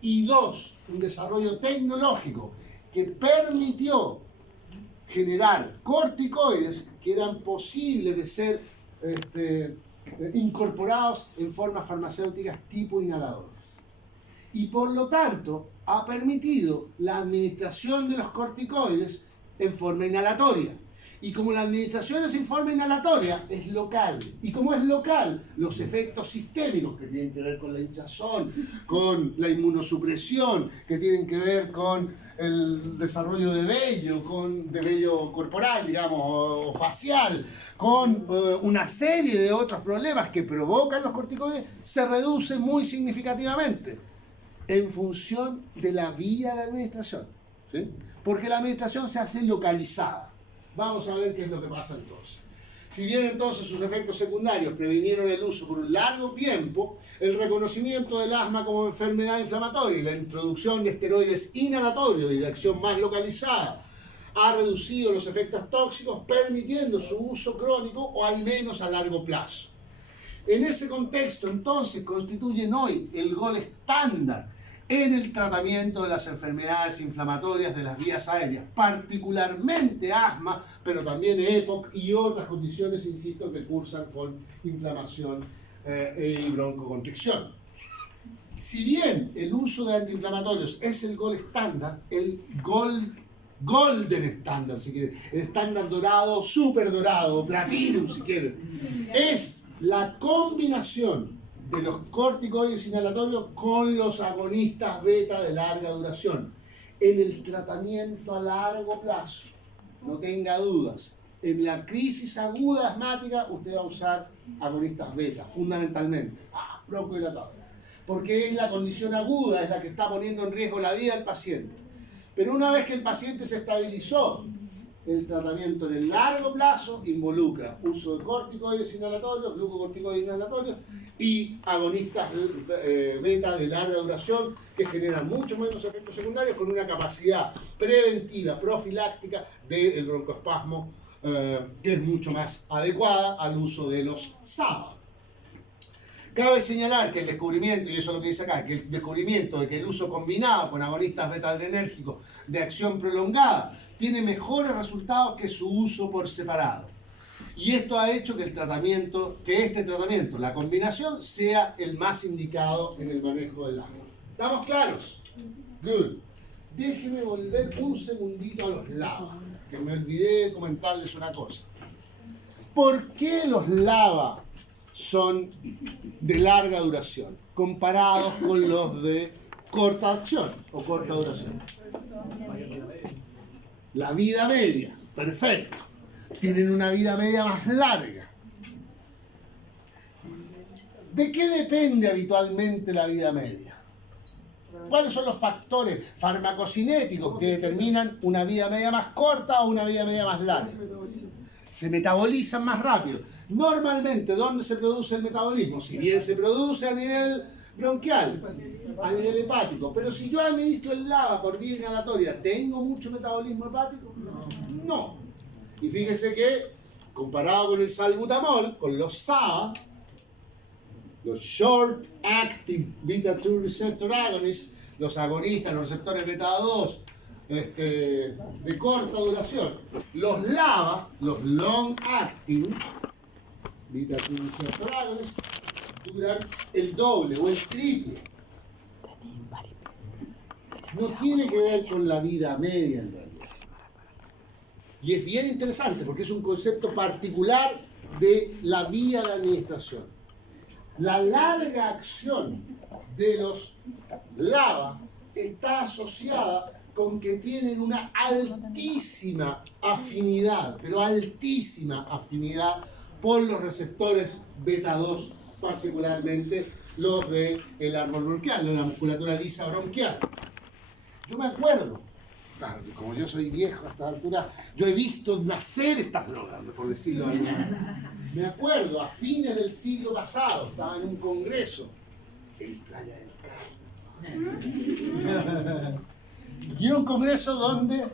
Y 2, un desarrollo tecnológico que permitió generar corticoides que eran posibles de ser incorporados en formas farmacéuticas tipo inhaladores. Y por lo tanto ha permitido la administración de los corticoides en forma inhalatoria. Y como la administración es en forma inhalatoria, es local. Y como es local, los efectos sistémicos que tienen que ver con la hinchazón, con la inmunosupresión, que tienen que ver con el desarrollo de vello corporal, digamos, o facial, con una serie de otros problemas que provocan los corticoides, se reducen muy significativamente en función de la vía de administración, ¿sí? Porque la administración se hace localizada. Vamos a ver qué es lo que pasa entonces. Si bien entonces sus efectos secundarios previnieron el uso por un largo tiempo, el reconocimiento del asma como enfermedad inflamatoria y la introducción de esteroides inhalatorios y de acción más localizada ha reducido los efectos tóxicos, permitiendo su uso crónico o al menos a largo plazo. En ese contexto, entonces, constituyen hoy el gol estándar en el tratamiento de las enfermedades inflamatorias de las vías aéreas, particularmente asma, pero también EPOC y otras condiciones, insisto, que cursan con inflamación y broncoconstricción. Si bien el uso de antiinflamatorios es el gold estándar, el golden estándar, si quieren, el estándar dorado, super dorado, platinum, si quieren, es la combinación de los corticoides inhalatorios con los agonistas beta de larga duración. En el tratamiento a largo plazo, no tenga dudas, en la crisis aguda asmática usted va a usar agonistas beta, fundamentalmente, broncodilatadores, porque es la condición aguda, es la que está poniendo en riesgo la vida del paciente. Pero una vez que el paciente se estabilizó, el tratamiento en el largo plazo involucra uso de corticoides inhalatorios, glucocorticoides inhalatorios y agonistas beta de larga duración que generan muchos menos efectos secundarios con una capacidad preventiva, profiláctica del broncoespasmo que es mucho más adecuada al uso de los SABA. Cabe señalar que el descubrimiento, y eso es lo que dice acá, que el descubrimiento de que el uso combinado con agonistas beta-adrenérgicos de acción prolongada tiene mejores resultados que su uso por separado. Y esto ha hecho que este tratamiento, la combinación, sea el más indicado en el manejo del asma. ¿Estamos claros? Good. Déjenme volver un segundito a los LAVA, que me olvidé de comentarles una cosa. ¿Por qué los LAVA son de larga duración comparados con los de corta acción o corta duración? La vida media, perfecto. Tienen una vida media más larga. ¿De qué depende habitualmente la vida media? ¿Cuáles son los factores farmacocinéticos que determinan una vida media más corta o una vida media más larga? Se metabolizan más rápido. Normalmente, ¿dónde se produce el metabolismo? Si bien se produce a nivel bronquial, a nivel hepático. Pero si yo administro el LAVA por vía inhalatoria, ¿tengo mucho metabolismo hepático? No. Y fíjese que, comparado con el salbutamol, con los SABA, los Short Acting Beta-2 Receptor Agonists, los agonistas, los receptores beta-2, de corta duración, los LAVA, los Long Acting Beta-2 Receptor Agonists, duran el doble o el triple. No tiene que ver con la vida media en realidad. Y es bien interesante porque es un concepto particular de la vía de administración. La larga acción de los LAVA está asociada con que tienen una altísima afinidad, pero altísima afinidad por los receptores beta-2, particularmente los del árbol bronquial, de la musculatura lisa bronquial. Yo me acuerdo, como yo soy viejo a esta altura, yo he visto nacer estas drogas, por decirlo de alguna manera. Me acuerdo, a fines del siglo pasado, estaba en un congreso en Playa del Carmen. Y era un congreso donde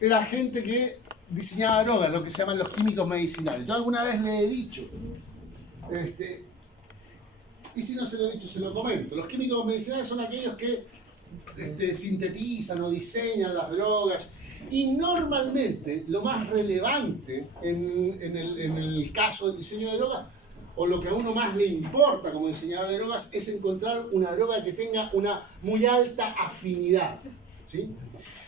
era gente que diseñaba drogas, lo que se llaman los químicos medicinales. Yo alguna vez le he dicho, y si no se lo he dicho, se lo comento. Los químicos medicinales son aquellos que sintetizan o diseñan las drogas. Y normalmente lo más relevante en el caso del diseño de drogas, o lo que a uno más le importa como diseñador de drogas, es encontrar una droga que tenga una muy alta afinidad, ¿sí?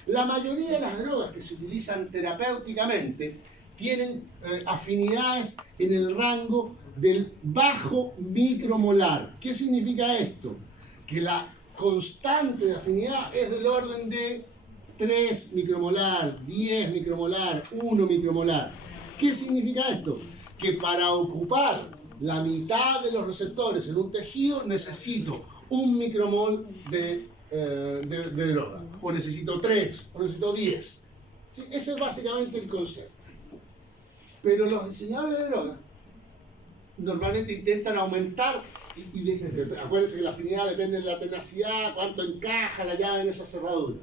La mayoría de las drogas que se utilizan terapéuticamente tienen afinidades en el rango del bajo micromolar. ¿Qué significa esto? Que la constante de afinidad es del orden de 3 micromolar, 10 micromolar, 1 micromolar. ¿Qué significa esto? Que para ocupar la mitad de los receptores en un tejido necesito 1 micromol de droga, o necesito 3, o necesito 10. ¿Sí? Ese es básicamente el concepto. Pero los diseñadores de droga normalmente intentan aumentar, acuérdense que la afinidad depende de la tenacidad, cuánto encaja la llave en esa cerradura.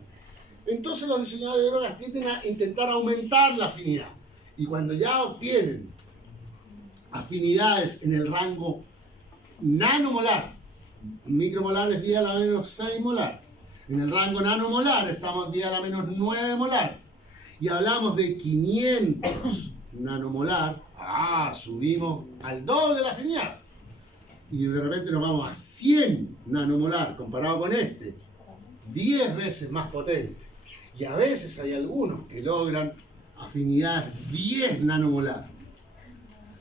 Entonces los diseñadores de drogas tienden a intentar aumentar la afinidad. Y cuando ya obtienen afinidades en el rango nanomolar, Micromolar es 10 a la menos 6 molar. En el rango nanomolar estamos 10 a la menos 9 molar. Y hablamos de 500 nanomolar. Subimos al doble de la afinidad. Y de repente nos vamos a 100 nanomolar comparado con este. 10 veces más potente. Y a veces hay algunos que logran afinidades 10 nanomolar.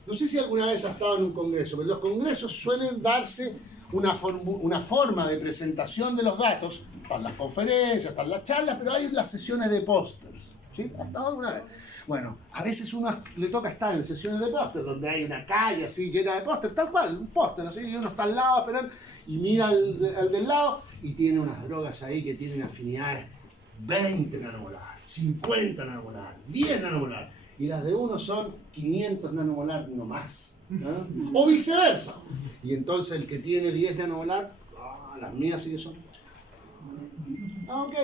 No sé si alguna vez has estado en un congreso, pero los congresos suelen darse una forma de presentación de los datos. Están las conferencias, están las charlas, pero hay las sesiones de pósters. ¿Sí? ¿Has estado alguna vez? Bueno, a veces uno le toca estar en sesiones de póster, donde hay una calle así llena de póster, tal cual, un póster, así, y uno está al lado esperando, y mira al del lado, y tiene unas drogas ahí que tienen afinidades 20 nanomolar, 50 nanomolar, 10 nanomolar, y las de uno son 500 nanomolar no más, ¿no? O viceversa. Y entonces el que tiene 10 nanomolar, las mías sí que son. Ok.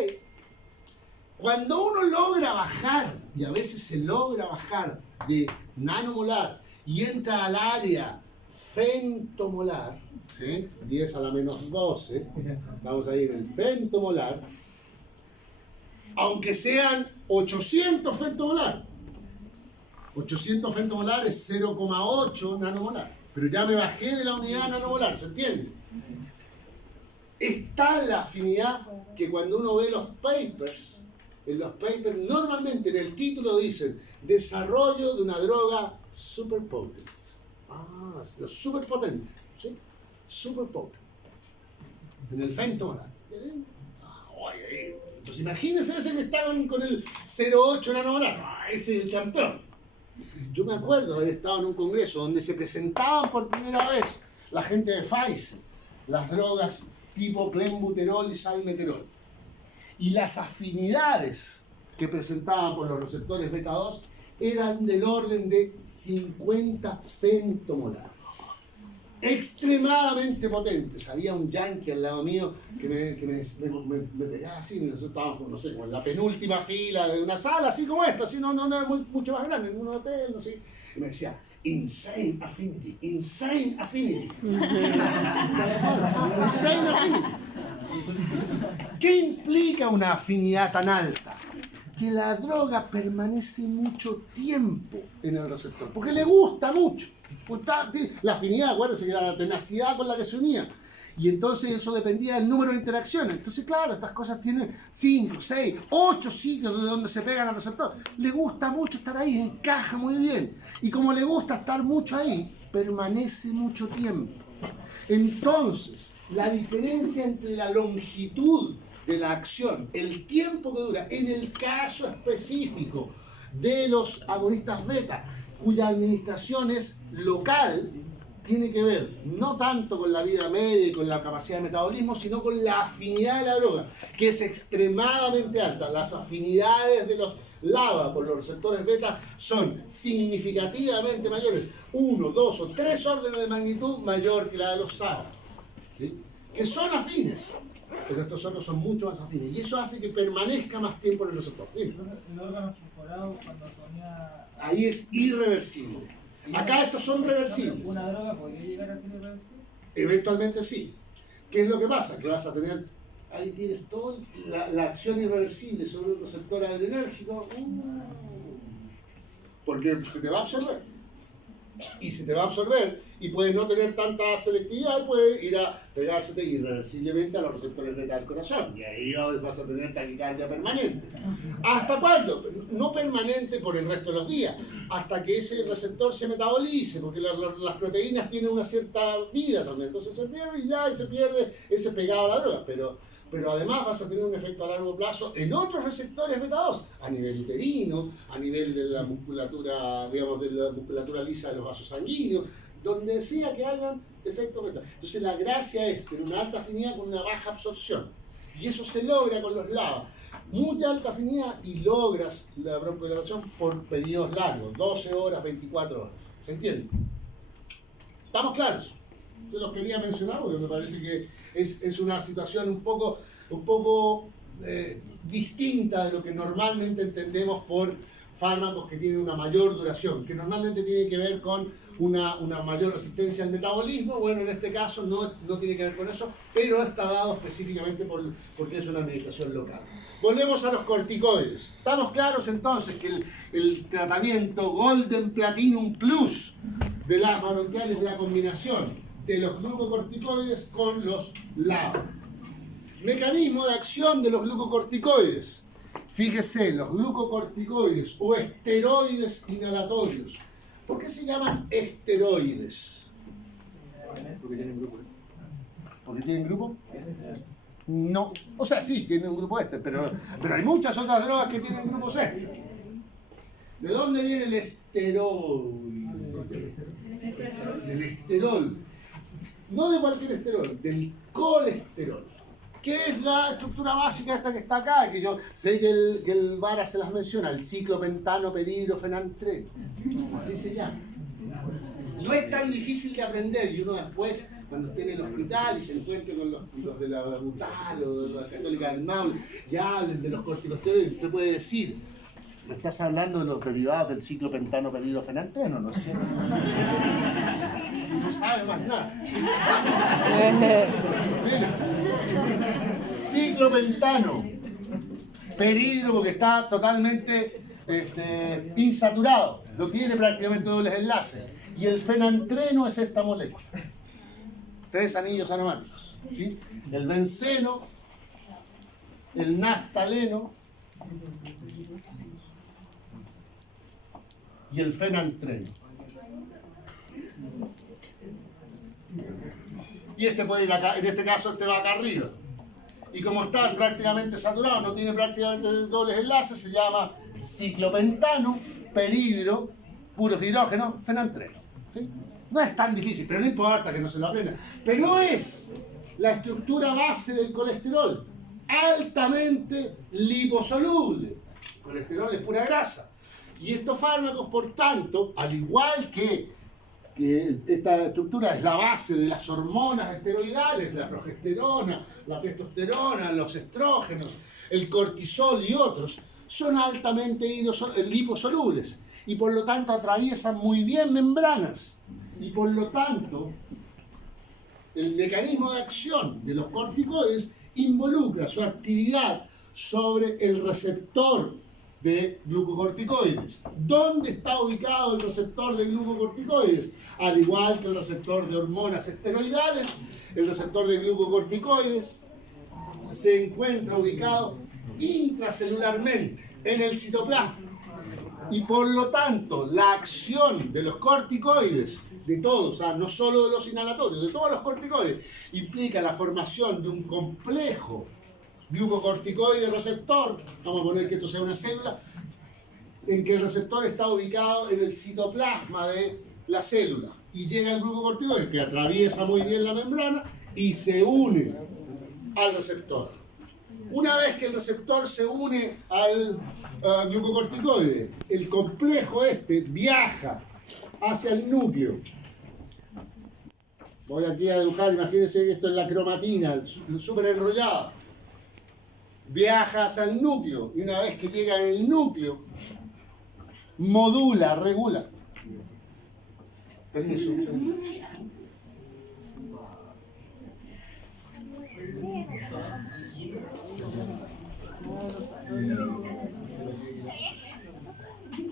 Cuando uno logra bajar, y a veces se logra bajar de nanomolar y entra al área femtomolar, ¿sí? 10 a la menos 12, vamos a ir en el femtomolar, aunque sean 800 femtomolar. 800 femtomolar es 0,8 nanomolar, pero ya me bajé de la unidad nanomolar, ¿se entiende? Es tal la afinidad que cuando uno ve los papers, en los papers normalmente en el título dicen desarrollo de una droga super potent. Super potente, ¿sí? Super potent. En el femtomolar. Entonces imagínense ese que está con el 0,8 nanomolar. Ese es el campeón. Yo me acuerdo haber estado en un congreso donde se presentaban por primera vez la gente de Pfizer, las drogas tipo clenbuterol y salmeterol. Y las afinidades que presentaban por los receptores beta 2 eran del orden de 50 femtomolar. Extremadamente potentes. Había un yankee al lado mío que me pegaba así, y nosotros estábamos, no sé, como en la penúltima fila de una sala, así como esta, así no era mucho más grande, en un hotel, no sé, y me decía, insane affinity, insane affinity. Insane affinity. ¿Qué implica una afinidad tan alta? Que la droga permanece mucho tiempo en el receptor, porque le gusta mucho. La afinidad, acuérdense que era la tenacidad con la que se unía. Y entonces eso dependía del número de interacciones. Entonces, claro, estas cosas tienen 5, 6, 8 sitios de donde se pegan al receptor. Le gusta mucho estar ahí, encaja muy bien. Y como le gusta estar mucho ahí, permanece mucho tiempo. Entonces, la diferencia entre la longitud de la acción, el tiempo que dura, en el caso específico de los agonistas beta, cuya administración es local, tiene que ver no tanto con la vida media y con la capacidad de metabolismo, sino con la afinidad de la droga, que es extremadamente alta. Las afinidades de los LAVA por los receptores beta son significativamente mayores, 1, 2 o 3 órdenes de magnitud mayor que la de los SARA, ¿sí? Que son afines, pero estos otros son mucho más afines, y eso hace que permanezca más tiempo en el receptor. Dime. El órgano sulfurado cuando ponía... Ahí es irreversible. Acá estos son reversibles. ¿Una droga podría llegar a ser irreversible? Eventualmente sí. ¿Qué es lo que pasa? Que vas a tener, ahí tienes toda la acción irreversible sobre un receptor adrenérgico, porque se te va a absorber. Y se te va a absorber y puede no tener tanta selectividad y puede ir a pegársete irreversiblemente a los receptores beta del corazón. Y ahí vas a tener taquicardia permanente. ¿Hasta cuándo? No permanente por el resto de los días. Hasta que ese receptor se metabolice, porque las proteínas tienen una cierta vida también. Entonces se pierde y se pierde ese pegado a la droga. Pero además vas a tener un efecto a largo plazo en otros receptores beta 2, a nivel uterino, a nivel de la musculatura, digamos, de la musculatura lisa de los vasos sanguíneos, donde sea que hayan efectos beta. Entonces la gracia es tener una alta afinidad con una baja absorción. Y eso se logra con los LAVA. Mucha alta afinidad y logras la broncohidratación por periodos largos, 12 horas, 24 horas. ¿Se entiende? ¿Estamos claros? Yo los quería mencionar porque me parece que es una situación un poco distinta de lo que normalmente entendemos por fármacos que tienen una mayor duración, que normalmente tienen que ver con una mayor resistencia al metabolismo. Bueno, en este caso no tiene que ver con eso, pero está dado específicamente porque es una administración local. Volvemos a los corticoides. Estamos claros entonces que el tratamiento Golden Platinum Plus de las bronquiales de la combinación de los glucocorticoides con los LAO. Mecanismo de acción de los glucocorticoides. Fíjese, los glucocorticoides o esteroides inhalatorios. ¿Por qué se llaman esteroides? Porque tienen grupo. ¿Porque tienen grupo? No. O sea, sí, tienen un grupo pero hay muchas otras drogas que tienen grupos este. ¿De dónde viene el esteroide? Del esterol. No de cualquier esterol, del colesterol. ¿Qué es la estructura básica esta que está acá? Que yo sé que el Vara se las menciona, el ciclopentano peridrofenantreno. Así se llama. No es tan difícil de aprender y uno después, cuando esté en el hospital y se encuentre con los de la Butal o de la Católica del Maule, ya hablen de los corticosteroides, usted puede decir, me estás hablando de los derivados del ciclopentano peridrofenantreno, ¿no es cierto? No sabe más nada. Ciclopentano, peridro porque está totalmente insaturado, no tiene prácticamente dobles enlaces. Y el fenantreno es esta molécula. 3 anillos aromáticos. ¿Sí? El benceno, el naftaleno y el fenantreno. Y este puede ir acá, en este caso este va acá arriba. Y como está prácticamente saturado, no tiene prácticamente dobles enlaces, se llama ciclopentano, peridro, puro hidrógeno, fenantreno. ¿Sí? No es tan difícil, pero no importa que no se lo aprenda. Pero es la estructura base del colesterol, altamente liposoluble. El colesterol es pura grasa. Y estos fármacos, por tanto, al igual que esta estructura es la base de las hormonas esteroidales, la progesterona, la testosterona, los estrógenos, el cortisol y otros, son altamente liposolubles y por lo tanto atraviesan muy bien membranas y por lo tanto el mecanismo de acción de los corticoides involucra su actividad sobre el receptor de glucocorticoides. ¿Dónde está ubicado el receptor de glucocorticoides? Al igual que el receptor de hormonas esteroidales, el receptor de glucocorticoides se encuentra ubicado intracelularmente en el citoplasma. Y por lo tanto, la acción de los corticoides, de todos, o sea, no solo de los inhalatorios, de todos los corticoides, implica la formación de un complejo glucocorticoide receptor, vamos a poner que esto sea una célula, en que el receptor está ubicado en el citoplasma de la célula y llega el glucocorticoide que atraviesa muy bien la membrana y se une al receptor. Una vez que el receptor se une al glucocorticoide, el complejo viaja hacia el núcleo. Voy aquí a dibujar, imagínense que esto es la cromatina, súper enrollada. Viaja hacia el núcleo y una vez que llega en el núcleo, modula, regula. Permiso.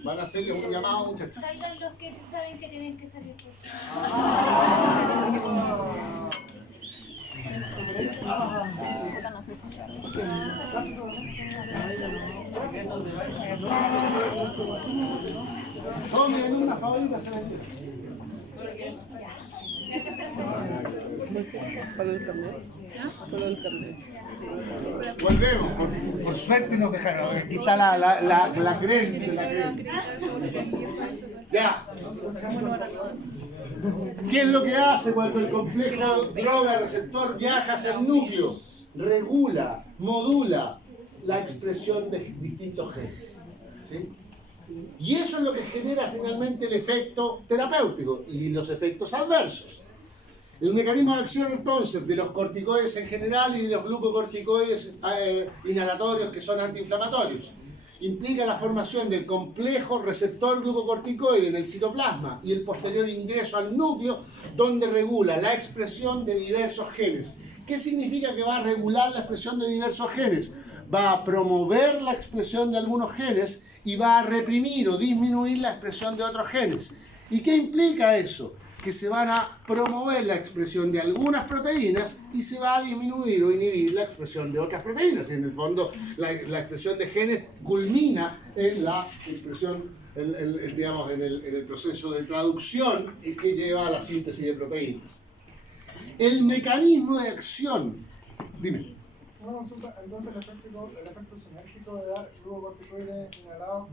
Van a hacerle un llamado, muchachos. Salgan los que saben que tienen que salir. ¿Dónde en una favorita se vendió? Para el carnet. Para el carnet. Volvemos, por suerte nos dejaron. Aquí está la creen. Ya. ¿Qué es lo que hace cuando el complejo droga-receptor viaja hacia el núcleo? Regula, modula la expresión de distintos genes. ¿Sí? Y eso es lo que genera finalmente el efecto terapéutico y los efectos adversos. El mecanismo de acción entonces de los corticoides en general y de los glucocorticoides inhalatorios que son antiinflamatorios. implica la formación del complejo receptor glucocorticoide en el citoplasma y el posterior ingreso al núcleo, donde regula la expresión de diversos genes. ¿Qué significa que va a regular la expresión de diversos genes? Va a promover la expresión de algunos genes y va a reprimir o disminuir la expresión de otros genes. ¿Y qué implica eso? Que se van a promover la expresión de algunas proteínas y se va a disminuir o inhibir la expresión de otras proteínas. En el fondo, la expresión de genes culmina en la expresión, digamos, en el proceso de traducción que lleva a la síntesis de proteínas. El mecanismo de acción, dime. Una consulta, entonces el efecto sinérgico de dar glucocorticoides inhalados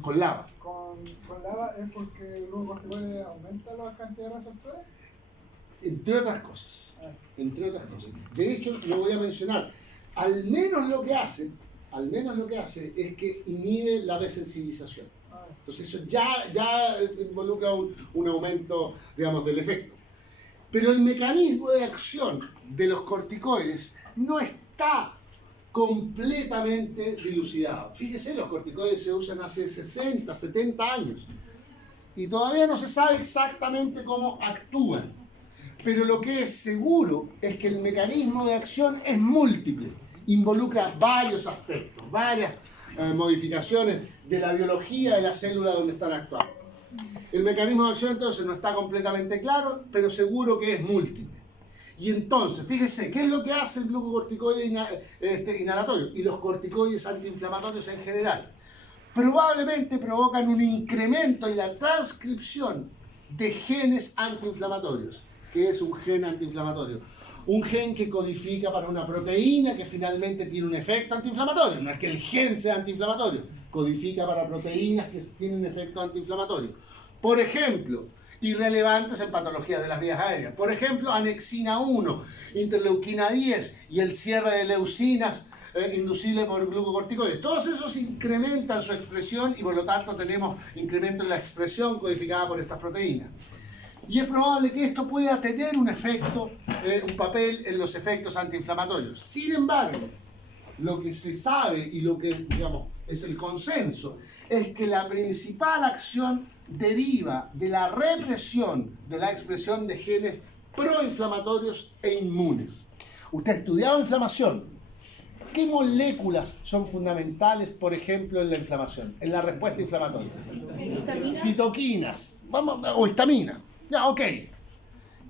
Con lava. con lava es porque el glucocorticoide aumenta la cantidad de receptores. Entre otras cosas. De hecho, lo voy a mencionar. Al menos lo que hace es que inhibe la desensibilización. Entonces eso ya involucra un aumento, digamos, del efecto. Pero el mecanismo de acción de los corticoides no está completamente dilucidado. Fíjese, los corticoides se usan hace 60, 70 años y todavía no se sabe exactamente cómo actúan. Pero lo que es seguro es que el mecanismo de acción es múltiple, involucra varios aspectos, varias modificaciones de la biología de la célula donde están actuando. El mecanismo de acción entonces no está completamente claro, pero seguro que es múltiple. Y entonces, fíjese, ¿qué es lo que hace el glucocorticoide inhalatorio? Y los corticoides antiinflamatorios en general. Probablemente provocan un incremento en la transcripción de genes antiinflamatorios. ¿Qué es un gen antiinflamatorio? Un gen que codifica para una proteína que finalmente tiene un efecto antiinflamatorio. No es que el gen sea antiinflamatorio, codifica para proteínas que tienen efecto antiinflamatorio. Por ejemplo, irrelevantes en patologías de las vías aéreas. Por ejemplo, anexina 1, interleuquina 10 y el cierre de leucinas inducible por glucocorticoides. Todos esos incrementan su expresión y por lo tanto tenemos incremento en la expresión codificada por estas proteínas. Y es probable que esto pueda tener un efecto, un papel en los efectos antiinflamatorios. Sin embargo, lo que se sabe y lo que, digamos, es el consenso, es que la principal acción deriva de la represión de la expresión de genes proinflamatorios e inmunes. Usted ha estudiado inflamación. ¿Qué moléculas son fundamentales, por ejemplo, en la inflamación, en la respuesta inflamatoria? Citoquinas, o histamina. Ya, ok.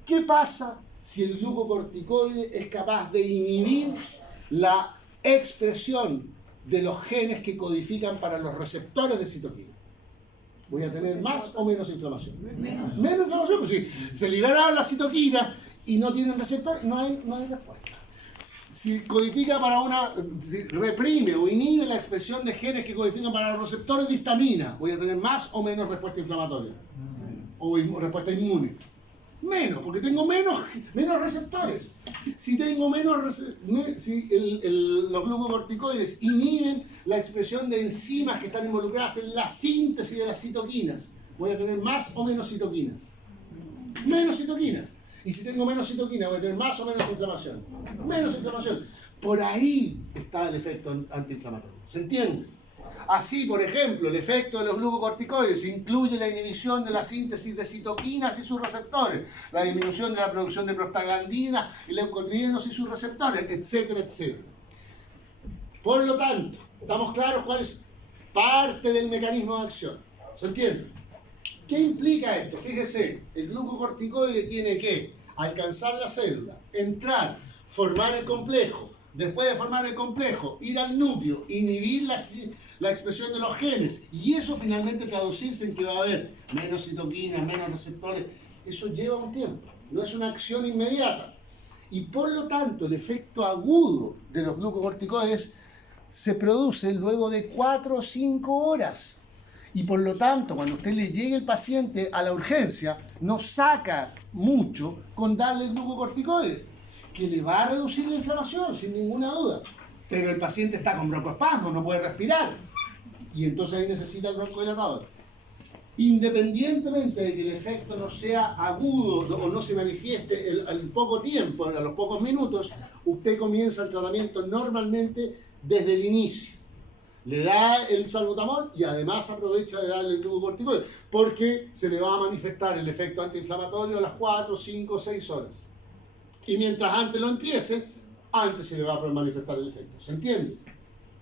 ¿Qué pasa si el glucocorticoide es capaz de inhibir la expresión de los genes que codifican para los receptores de citoquina? ¿Voy a tener más o menos inflamación? Menos inflamación, pues si se liberaron las citoquinas y no tienen receptor, no hay respuesta. Si codifica para si reprime o inhibe la expresión de genes que codifican para los receptores de histamina, ¿voy a tener más o menos respuesta inflamatoria? O respuesta inmune. Menos, porque tengo menos receptores. Si tengo los glucocorticoides inhiben la expresión de enzimas que están involucradas en la síntesis de las citoquinas, voy a tener más o menos citoquinas. Menos citoquinas. Y si tengo menos citoquinas, voy a tener más o menos inflamación. Menos inflamación. Por ahí está el efecto antiinflamatorio. ¿Se entiende? Así, por ejemplo, el efecto de los glucocorticoides incluye la inhibición de la síntesis de citoquinas y sus receptores, la disminución de la producción de prostaglandina y leucotrienos y sus receptores, etcétera, etcétera. Por lo tanto, ¿estamos claros cuál es parte del mecanismo de acción? ¿Se entiende? ¿Qué implica esto? Fíjese, el glucocorticoide tiene que alcanzar la célula, entrar, formar el complejo. Después de formar el complejo, ir al núcleo, inhibir la expresión de los genes y eso finalmente traducirse en que va a haber menos citoquinas, menos receptores. Eso lleva un tiempo, no es una acción inmediata. Y por lo tanto, el efecto agudo de los glucocorticoides se produce luego de 4 o 5 horas. Y por lo tanto, cuando usted le llegue el paciente a la urgencia, no saca mucho con darle el glucocorticoide, que le va a reducir la inflamación, sin ninguna duda. Pero el paciente está con broncoespasmo, no puede respirar. Y entonces ahí necesita el broncodilatador. Independientemente de que el efecto no sea agudo o no se manifieste al poco tiempo, a los pocos minutos, usted comienza el tratamiento normalmente desde el inicio. Le da el salbutamol y además aprovecha de darle el glucocorticoide, porque se le va a manifestar el efecto antiinflamatorio a las 4, 5, 6 horas. Y mientras antes lo empiece, antes se le va a manifestar el efecto. ¿Se entiende?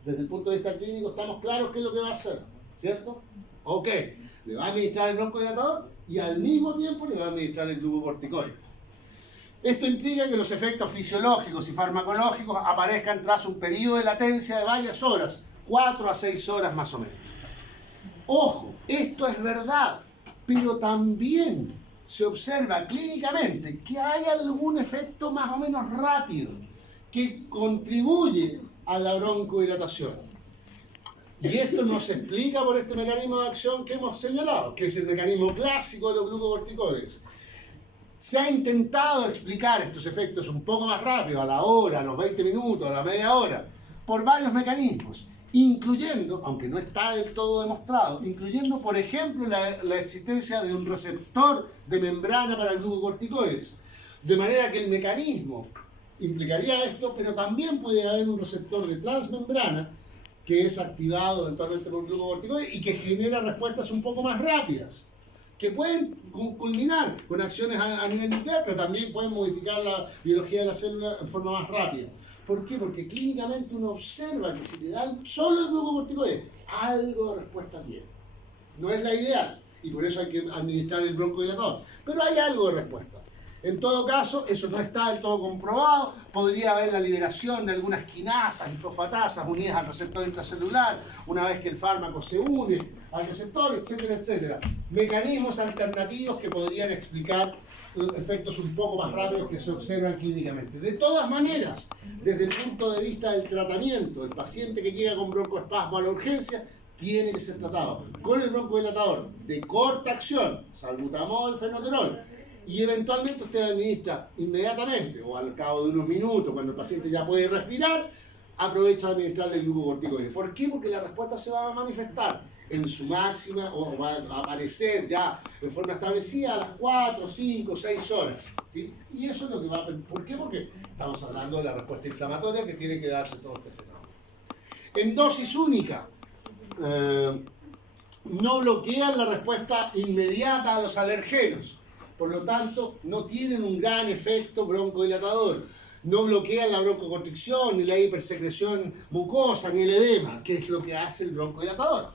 Desde el punto de vista clínico estamos claros qué es lo que va a hacer, ¿cierto? Ok, le va a administrar el broncodilatador y al mismo tiempo le va a administrar el glucocorticoide. Esto implica que los efectos fisiológicos y farmacológicos aparezcan tras un periodo de latencia de varias horas, 4 a 6 horas más o menos. Ojo, esto es verdad, pero también se observa clínicamente que hay algún efecto más o menos rápido que contribuye a la broncodilatación. Y esto nos explica por este mecanismo de acción que hemos señalado, que es el mecanismo clásico de los glucocorticoides. Se ha intentado explicar estos efectos un poco más rápido, a la hora, a los 20 minutos, a la media hora, por varios mecanismos, incluyendo, aunque no está del todo demostrado, incluyendo, por ejemplo, la existencia de un receptor de membrana para el glucocorticoides. De manera que el mecanismo implicaría esto, pero también puede haber un receptor de transmembrana que es activado eventualmente por glucocorticoides y que genera respuestas un poco más rápidas, que pueden culminar con acciones a nivel nuclear, pero también pueden modificar la biología de la célula en forma más rápida. ¿Por qué? Porque clínicamente uno observa que si te dan solo el glucocorticoide, algo de respuesta tiene. No es la ideal, y por eso hay que administrar el broncodilatador, pero hay algo de respuesta. En todo caso, eso no está del todo comprobado. Podría haber la liberación de algunas quinasas y fosfatasas unidas al receptor intracelular una vez que el fármaco se une al receptor, etcétera, etcétera. Mecanismos alternativos que podrían explicar efectos un poco más rápidos que se observan clínicamente. De todas maneras, desde el punto de vista del tratamiento, el paciente que llega con broncoespasmo a la urgencia tiene que ser tratado con el broncodilatador de corta acción, salbutamol, fenoterol, y eventualmente usted administra inmediatamente o al cabo de unos minutos, cuando el paciente ya puede respirar, aprovecha de administrarle el glucocorticoide. ¿Por qué? Porque la respuesta se va a manifestar en su máxima o va a aparecer ya en forma establecida a las 4, 5, 6 horas. ¿Sí? Y eso es lo que va a... ¿Por qué? Porque estamos hablando de la respuesta inflamatoria que tiene que darse todo este fenómeno. En dosis única, no bloquean la respuesta inmediata a los alergenos. Por lo tanto, no tienen un gran efecto broncodilatador. No bloquean la broncoconstricción, ni la hipersecreción mucosa, ni el edema, que es lo que hace el broncodilatador.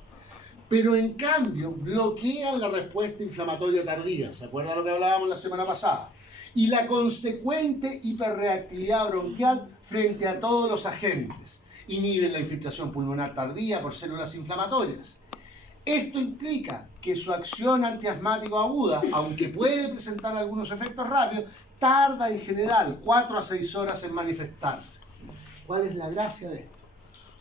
Pero en cambio, bloquean la respuesta inflamatoria tardía. ¿Se acuerdan lo que hablábamos la semana pasada? Y la consecuente hiperreactividad bronquial frente a todos los agentes. Inhiben la infiltración pulmonar tardía por células inflamatorias. Esto implica que su acción antiasmático aguda, aunque puede presentar algunos efectos rápidos, tarda en general 4 a 6 horas en manifestarse. ¿Cuál es la gracia de esto?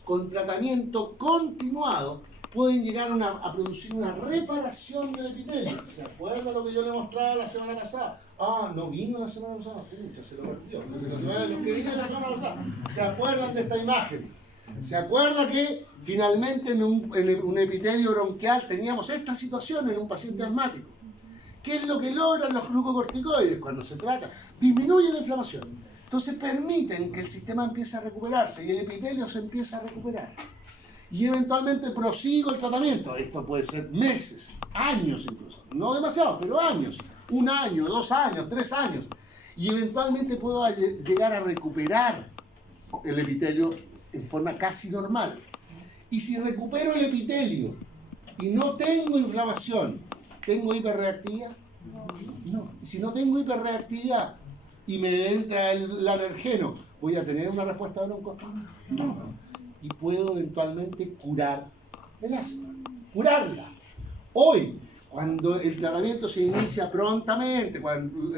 Con tratamiento continuado pueden llegar a producir una reparación del epitelio. ¿Se acuerda lo que yo le mostraba la semana pasada? Ah, no vino la semana pasada, pucha, se lo perdió. Los que vinieron la semana pasada, ¿se acuerdan de esta imagen? ¿Se acuerda que finalmente en un epitelio bronquial teníamos esta situación en un paciente asmático? ¿Qué es lo que logran los glucocorticoides cuando se trata? Disminuyen la inflamación. Entonces permiten que el sistema empiece a recuperarse y el epitelio se empieza a recuperar. Y eventualmente prosigo el tratamiento. Esto puede ser meses, años incluso. No demasiado, pero años. 1 año, 2 años, 3 años. Y eventualmente puedo llegar a recuperar el epitelio en forma casi normal. Y si recupero el epitelio y no tengo inflamación, ¿tengo hiperreactividad? No. Y si no tengo hiperreactividad y me entra el alergeno, ¿voy a tener una respuesta broncoespasmo? No. Y puedo eventualmente curar el asma. Curarla. Hoy, cuando el tratamiento se inicia prontamente,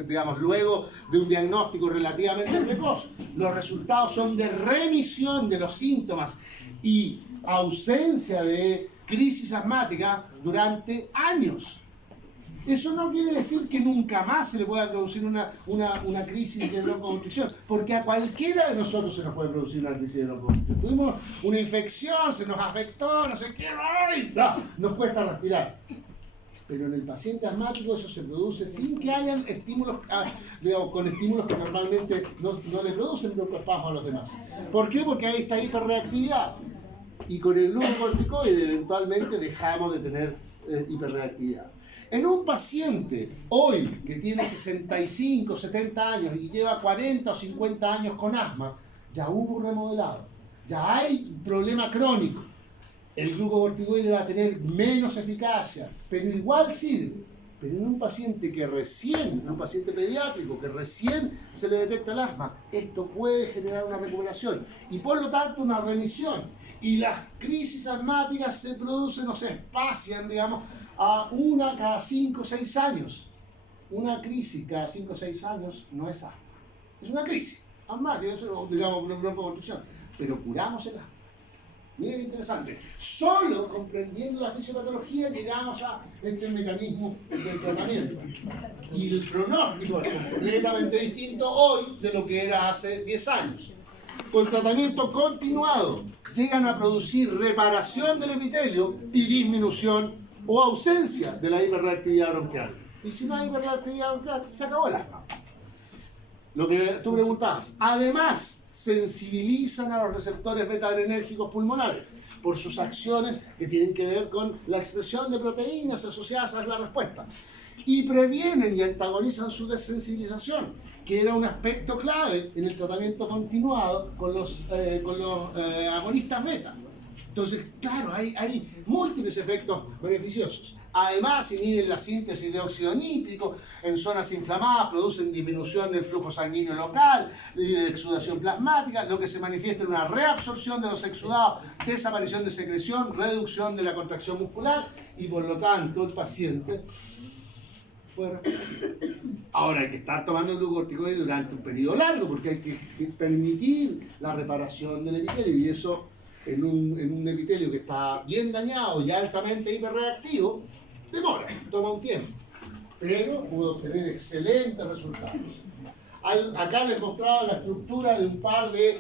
digamos, luego de un diagnóstico relativamente precoz, los resultados son de remisión de los síntomas y ausencia de crisis asmática durante años. Eso no quiere decir que nunca más se le pueda producir una crisis de broncoconstricción, porque a cualquiera de nosotros se nos puede producir una crisis de broncoconstricción. Tuvimos una infección, se nos afectó, no sé qué, ¡ay! No, nos cuesta respirar. Pero en el paciente asmático eso se produce sin que hayan estímulos, con estímulos que normalmente no le producen broncoespasmo a los demás. ¿Por qué? Porque hay esta hiperreactividad. Y con el glucocorticoide eventualmente dejamos de tener hiperreactividad. En un paciente hoy que tiene 65, 70 años y lleva 40 o 50 años con asma, ya hubo remodelado, ya hay problema crónico. El glucocorticoide va a tener menos eficacia, pero igual sirve. Pero en un paciente en un paciente pediátrico que recién se le detecta el asma, esto puede generar una recuperación y por lo tanto una remisión. Y las crisis asmáticas se producen o se espacian, digamos, a una cada 5 o 6 años. Una crisis cada 5 o 6 años no es asma. Es una crisis asmática, eso digamos, una construcción. Pero curamos el asma. Miren qué interesante. Solo comprendiendo la fisiopatología llegamos a este mecanismo del tratamiento. Y el pronóstico es completamente distinto hoy de lo que era hace 10 años. Con tratamiento continuado llegan a producir reparación del epitelio y disminución o ausencia de la hiperreactividad bronquial. Y si no hay hiperreactividad bronquial, se acabó el asma. Lo que tú preguntabas. Además, sensibilizan a los receptores beta-adrenérgicos pulmonares por sus acciones que tienen que ver con la expresión de proteínas asociadas a la respuesta. Y previenen y antagonizan su desensibilización, que era un aspecto clave en el tratamiento continuado con los agonistas beta. Entonces, claro, hay múltiples efectos beneficiosos. Además, inhiben la síntesis de óxido nítrico en zonas inflamadas, producen disminución del flujo sanguíneo local y de exudación plasmática, lo que se manifiesta en una reabsorción de los exudados, desaparición de secreción, reducción de la contracción muscular y por lo tanto el paciente puede respirar. Ahora hay que estar tomando el glucocorticoide durante un periodo largo porque hay que permitir la reparación del epitelio y eso en un epitelio que está bien dañado y altamente hiperreactivo, demora, toma un tiempo, pero puede obtener excelentes resultados. Acá les mostraba la estructura de un par de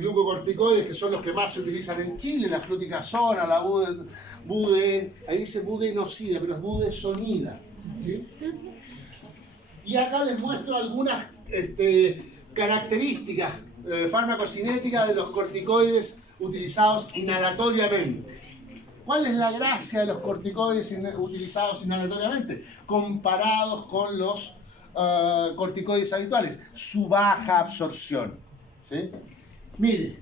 glucocorticoides que son los que más se utilizan en Chile, la fluticasona, la ahí dice budenosida, pero es budesonida, ¿sí? Y acá les muestro algunas características farmacocinéticas de los corticoides utilizados inhalatoriamente. ¿Cuál es la gracia de los corticoides utilizados inhalatoriamente comparados con los corticoides habituales? Su baja absorción, ¿sí? Mire,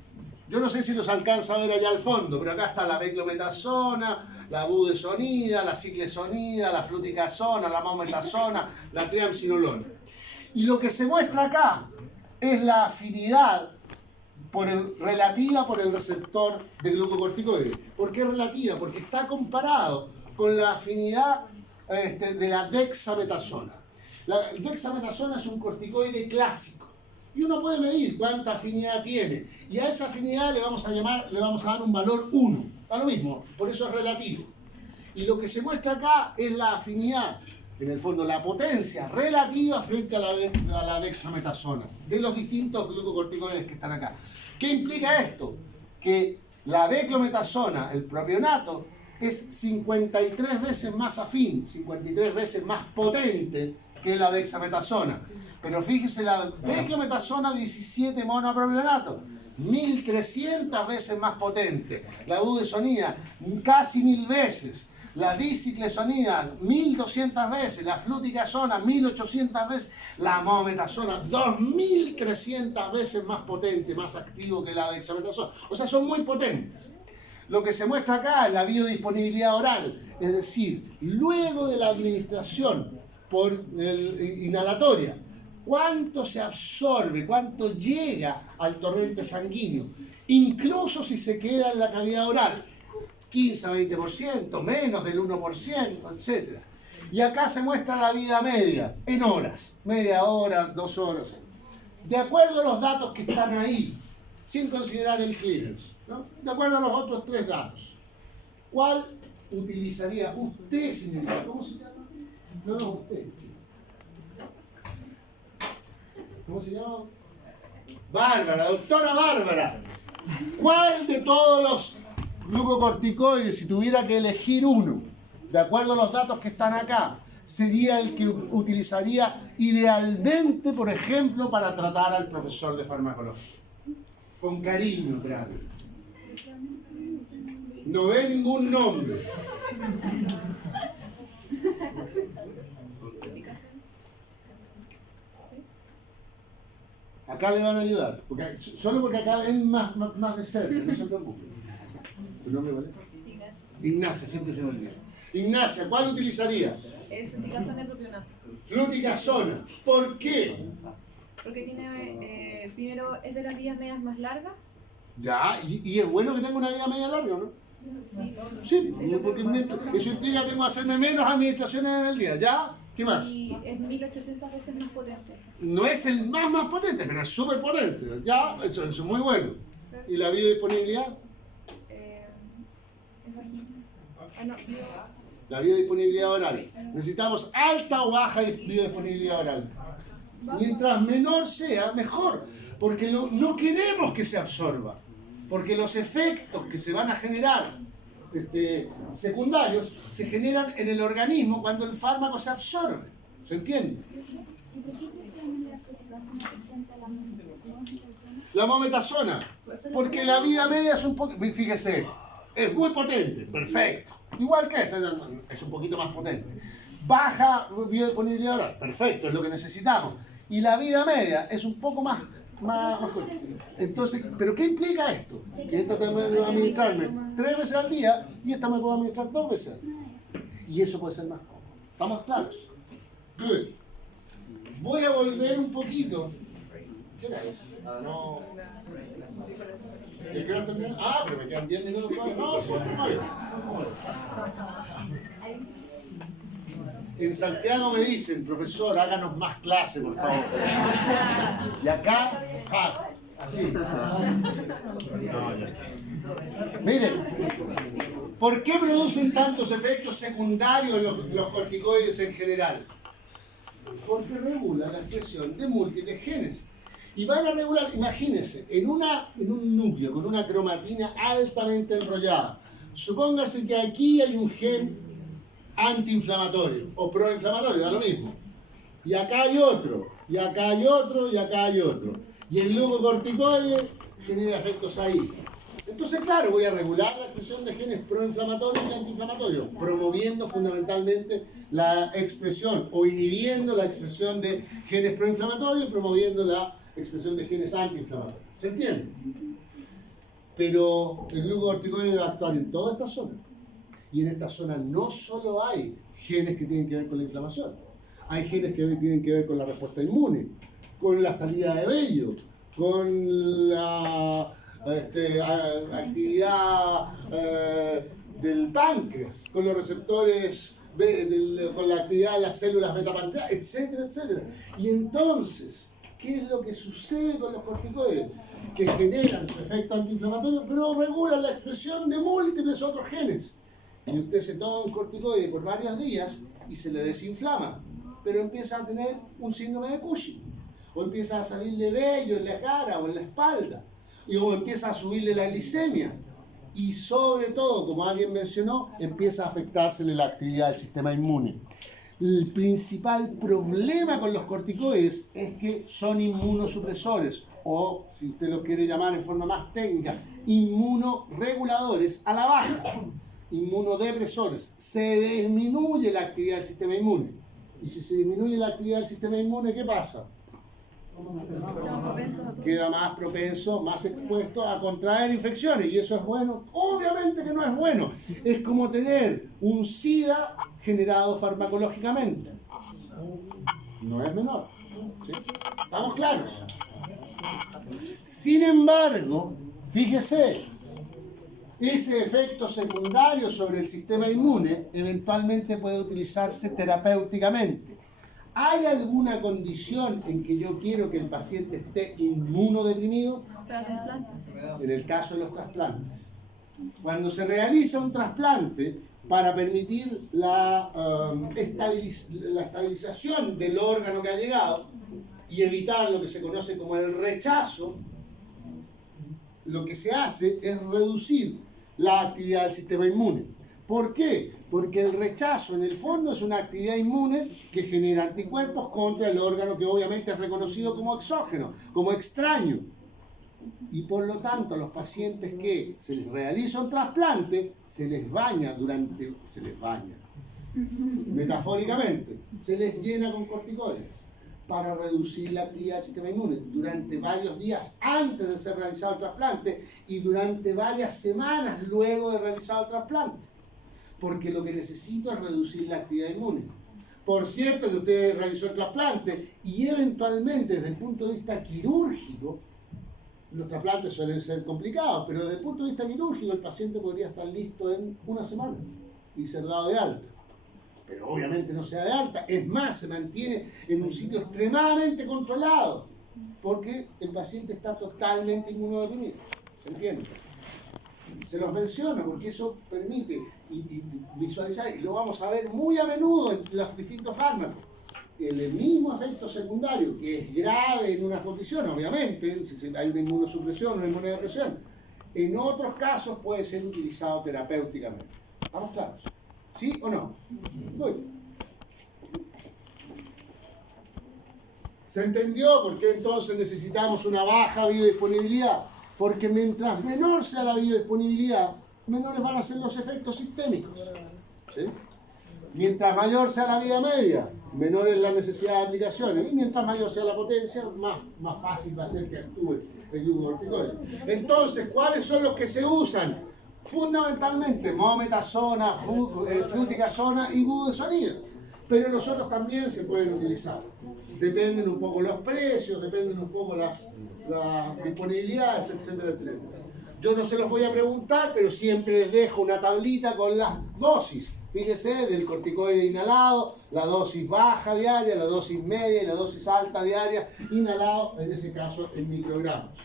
yo no sé si los alcanza a ver allá al fondo, pero acá está la beclometasona, la budesonida, la ciclesonida, la fluticasona, la mometasona, la triamcinolona. Y lo que se muestra acá es la afinidad relativa por el receptor de glucocorticoide. ¿Por qué relativa? Porque está comparado con la afinidad de la dexametasona. La dexametasona es un corticoide clásico y uno puede medir cuánta afinidad tiene y a esa afinidad le vamos a dar un valor 1. Da lo mismo, por eso es relativo. Y lo que se muestra acá es la afinidad, en el fondo la potencia relativa frente a la dexametasona de los distintos glucocorticoides que están acá. ¿Qué implica esto? Que la beclometasona, el propionato, es 53 veces más afín, 53 veces más potente que la dexametasona. Pero fíjese, la beclometasona 17 monopropionato, 1300 veces más potente. La budesonida, casi 1000 veces. La diciclesonida, 1200 veces. La fluticasona, 1800 veces. La mometasona, 2300 veces más potente, más activo que la dexametasona. O sea, son muy potentes. Lo que se muestra acá es la biodisponibilidad oral, es decir, luego de la administración inhalatoria, cuánto se absorbe, cuánto llega al torrente sanguíneo, incluso si se queda en la cavidad oral. 15 a 20%, menos del 1%, etc. Y acá se muestra la vida media, en horas, media hora, 2 horas. De acuerdo a los datos que están ahí, sin considerar el clearance, ¿no? De acuerdo a los otros 3 datos, ¿cuál utilizaría usted, señorita? ¿Cómo se llama? No, usted. ¿Cómo se llama? Bárbara, doctora Bárbara. ¿Cuál de todos los glucocorticoides, si tuviera que elegir uno, de acuerdo a los datos que están acá, sería el que utilizaría idealmente, por ejemplo, para tratar al profesor de farmacología? Con cariño, claro. No ve ningún nombre. Acá le van a ayudar, solo porque acá ven más de cerca, no se preocupe. ¿Tu nombre vale? Ignacia, siempre se me olvida. Ignacia, ¿cuál utilizaría? Fruticasona propionata. Fluticasona. ¿Por qué? Porque tiene, primero, es de las vías medias más largas. Ya, y es bueno que tenga una vida media larga, ¿no? Sí, porque eso implica que tengo que hacerme menos administraciones en el día. ¿Ya? ¿Qué más? Y es 1800 veces más potente. No es el más potente, pero es súper potente. ¿Ya? Eso es muy bueno. ¿Y la biodisponibilidad? Es bajita. No, La biodisponibilidad oral. Necesitamos alta o baja biodisponibilidad oral. Mientras menor sea, mejor. Porque no queremos que se absorba. Porque los efectos que se van a generar secundarios se generan en el organismo cuando el fármaco se absorbe. ¿Se entiende? La mometasona. Porque la vida media es un poco... Fíjese, es muy potente. Perfecto. Igual que esta, es un poquito más potente. Baja biodisponibilidad oral. Perfecto, es lo que necesitamos. Y la vida media es un poco más fuerte. Entonces, ¿pero qué implica esto? Que esta tengo que administrarme 3 veces al día y esta me puedo administrar 2 veces al día. Y eso puede ser más cómodo. ¿Estamos claros? Good. Voy a volver un poquito. ¿Qué hora es? No. Pero me quedan 10 minutos todavía. No, sí, muy bien. En Santiago me dicen, profesor, háganos más clase, por favor. Y acá, así. No, ya. Miren, ¿por qué producen tantos efectos secundarios los corticoides en general? Porque regulan la expresión de múltiples genes. Y van a regular, imagínense, en un núcleo con una cromatina altamente enrollada. Supóngase que aquí hay un gen antiinflamatorio o proinflamatorio, da lo mismo. Y acá hay otro, y acá hay otro, y acá hay otro. Y el glucocorticoide genera efectos ahí. Entonces, claro, voy a regular la expresión de genes proinflamatorios y antiinflamatorios, promoviendo fundamentalmente la expresión o inhibiendo la expresión de genes proinflamatorios y promoviendo la expresión de genes antiinflamatorios. ¿Se entiende? Pero el glucocorticoide va a actuar en toda esta zona. Y en esta zona no solo hay genes que tienen que ver con la inflamación, hay genes que tienen que ver con la respuesta inmune, con la salida de vello, con la actividad del páncreas, con los receptores, con la actividad de las células beta-pancreas, etcétera, etcétera. Y entonces, ¿qué es lo que sucede con los corticoides? Que generan su efecto antiinflamatorio, pero regulan la expresión de múltiples otros genes. Y usted se toma un corticoide por varios días y se le desinflama, pero empieza a tener un síndrome de Cushing, o empieza a salirle vello en la cara o en la espalda, o empieza a subirle la glicemia, y sobre todo, como alguien mencionó, empieza a afectársele la actividad del sistema inmune. El principal problema con los corticoides es que son inmunosupresores, o si usted lo quiere llamar en forma más técnica, inmunoreguladores a la baja. Inmunodepresores. Se disminuye la actividad del sistema inmune. Y si se disminuye la actividad del sistema inmune, ¿qué pasa? Queda más propenso, más expuesto a contraer infecciones. ¿Y eso es bueno? Obviamente que no es bueno. Es como tener un SIDA generado farmacológicamente. No es menor. ¿Sí? ¿Estamos claros? Sin embargo, fíjese, ese efecto secundario sobre el sistema inmune eventualmente puede utilizarse terapéuticamente. ¿Hay alguna condición en que yo quiero que el paciente esté inmunodeprimido? En el caso de los trasplantes. Cuando se realiza un trasplante para permitir la estabilización del órgano que ha llegado y evitar lo que se conoce como el rechazo, lo que se hace es reducir la actividad del sistema inmune. ¿Por qué? Porque el rechazo en el fondo es una actividad inmune que genera anticuerpos contra el órgano que obviamente es reconocido como exógeno, como extraño. Y por lo tanto, a los pacientes que se les realiza un trasplante, se les baña, metafóricamente, se les llena con corticoides para reducir la actividad del sistema inmune durante varios días antes de ser realizado el trasplante y durante varias semanas luego de realizado el trasplante. Porque lo que necesito es reducir la actividad inmune. Por cierto que usted realizó el trasplante y eventualmente desde el punto de vista quirúrgico, los trasplantes suelen ser complicados, pero desde el punto de vista quirúrgico el paciente podría estar listo en una semana y ser dado de alta. Pero obviamente no se da de alta, es más, se mantiene en un sitio extremadamente controlado, porque el paciente está totalmente inmunodeprimido. ¿Se entiende? Se los menciono porque eso permite y visualizar, y lo vamos a ver muy a menudo en los distintos fármacos. El mismo efecto secundario, que es grave en unas condiciones, obviamente, si hay una inmunosupresión, una inmunodepresión, en otros casos puede ser utilizado terapéuticamente. ¿Estamos claros? ¿Sí o no? Muy bien. ¿Se entendió por qué entonces necesitamos una baja biodisponibilidad? Porque mientras menor sea la biodisponibilidad, menores van a ser los efectos sistémicos. ¿Sí? Mientras mayor sea la vida media, menor es la necesidad de aplicaciones. Y mientras mayor sea la potencia, más fácil va a ser que actúe el glucocorticoide. Entonces, ¿cuáles son los que se usan? Fundamentalmente mometasona, fluticasona y budesonida. Pero los otros también se pueden utilizar. Dependen un poco los precios, dependen un poco las disponibilidades, etcétera, etcétera. Yo no se los voy a preguntar, pero siempre les dejo una tablita con las dosis. Fíjese, del corticoide inhalado, la dosis baja diaria, la dosis media y la dosis alta diaria, inhalado, en ese caso, en microgramos.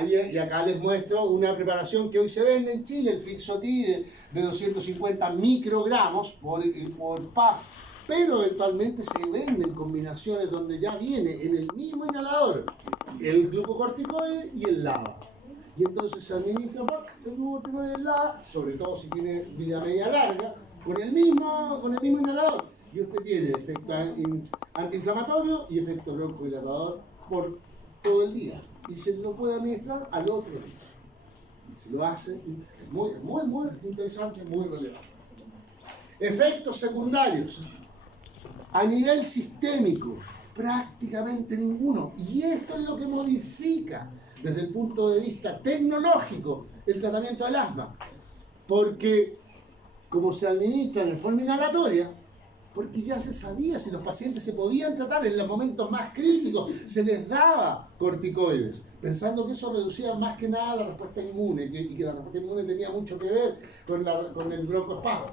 Y acá les muestro una preparación que hoy se vende en Chile, el Fixotide de 250 microgramos por PAF, pero eventualmente se venden combinaciones donde ya viene en el mismo inhalador el glucocorticoide y el LABA. Y entonces se administra el glucocorticoide y el LABA, sobre todo si tiene vida media larga, con el mismo inhalador. Y usted tiene efecto antiinflamatorio y efecto broncodilatador por todo el día. Y se lo puede administrar al otro día. Y se lo hace, es muy interesante, muy relevante. Efectos secundarios. A nivel sistémico, prácticamente ninguno. Y esto es lo que modifica, desde el punto de vista tecnológico, el tratamiento del asma. Porque, como se administra en forma inhalatoria, porque ya se sabía si los pacientes se podían tratar en los momentos más críticos, se les daba corticoides, pensando que eso reducía más que nada la respuesta inmune, y que la respuesta inmune tenía mucho que ver con el broncoespasmo.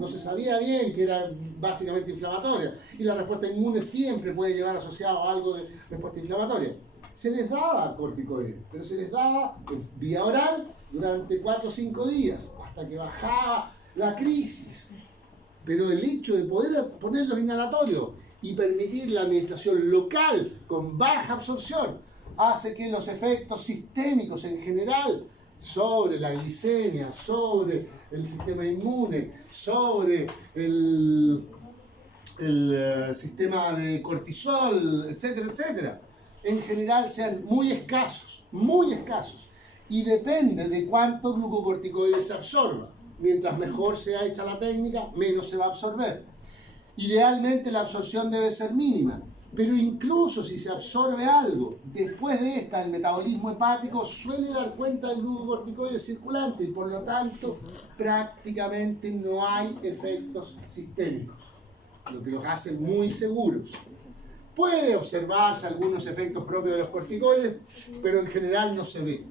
No se sabía bien que era básicamente inflamatoria, y la respuesta inmune siempre puede llevar asociado a algo de respuesta inflamatoria. Se les daba corticoides, pero se les daba vía oral durante 4 o 5 días, hasta que bajaba la crisis. Pero el hecho de poder ponerlos inhalatorios y permitir la administración local con baja absorción hace que los efectos sistémicos en general sobre la glicemia, sobre el sistema inmune, sobre el sistema de cortisol, etcétera, etcétera, en general sean muy escasos, y depende de cuánto glucocorticoide se absorba. Mientras mejor sea hecha la técnica, menos se va a absorber. Idealmente la absorción debe ser mínima, pero incluso si se absorbe algo, después de esta, el metabolismo hepático suele dar cuenta del glucocorticoide circulante y por lo tanto prácticamente no hay efectos sistémicos, lo que los hace muy seguros. Puede observarse algunos efectos propios de los corticoides, pero en general no se ve.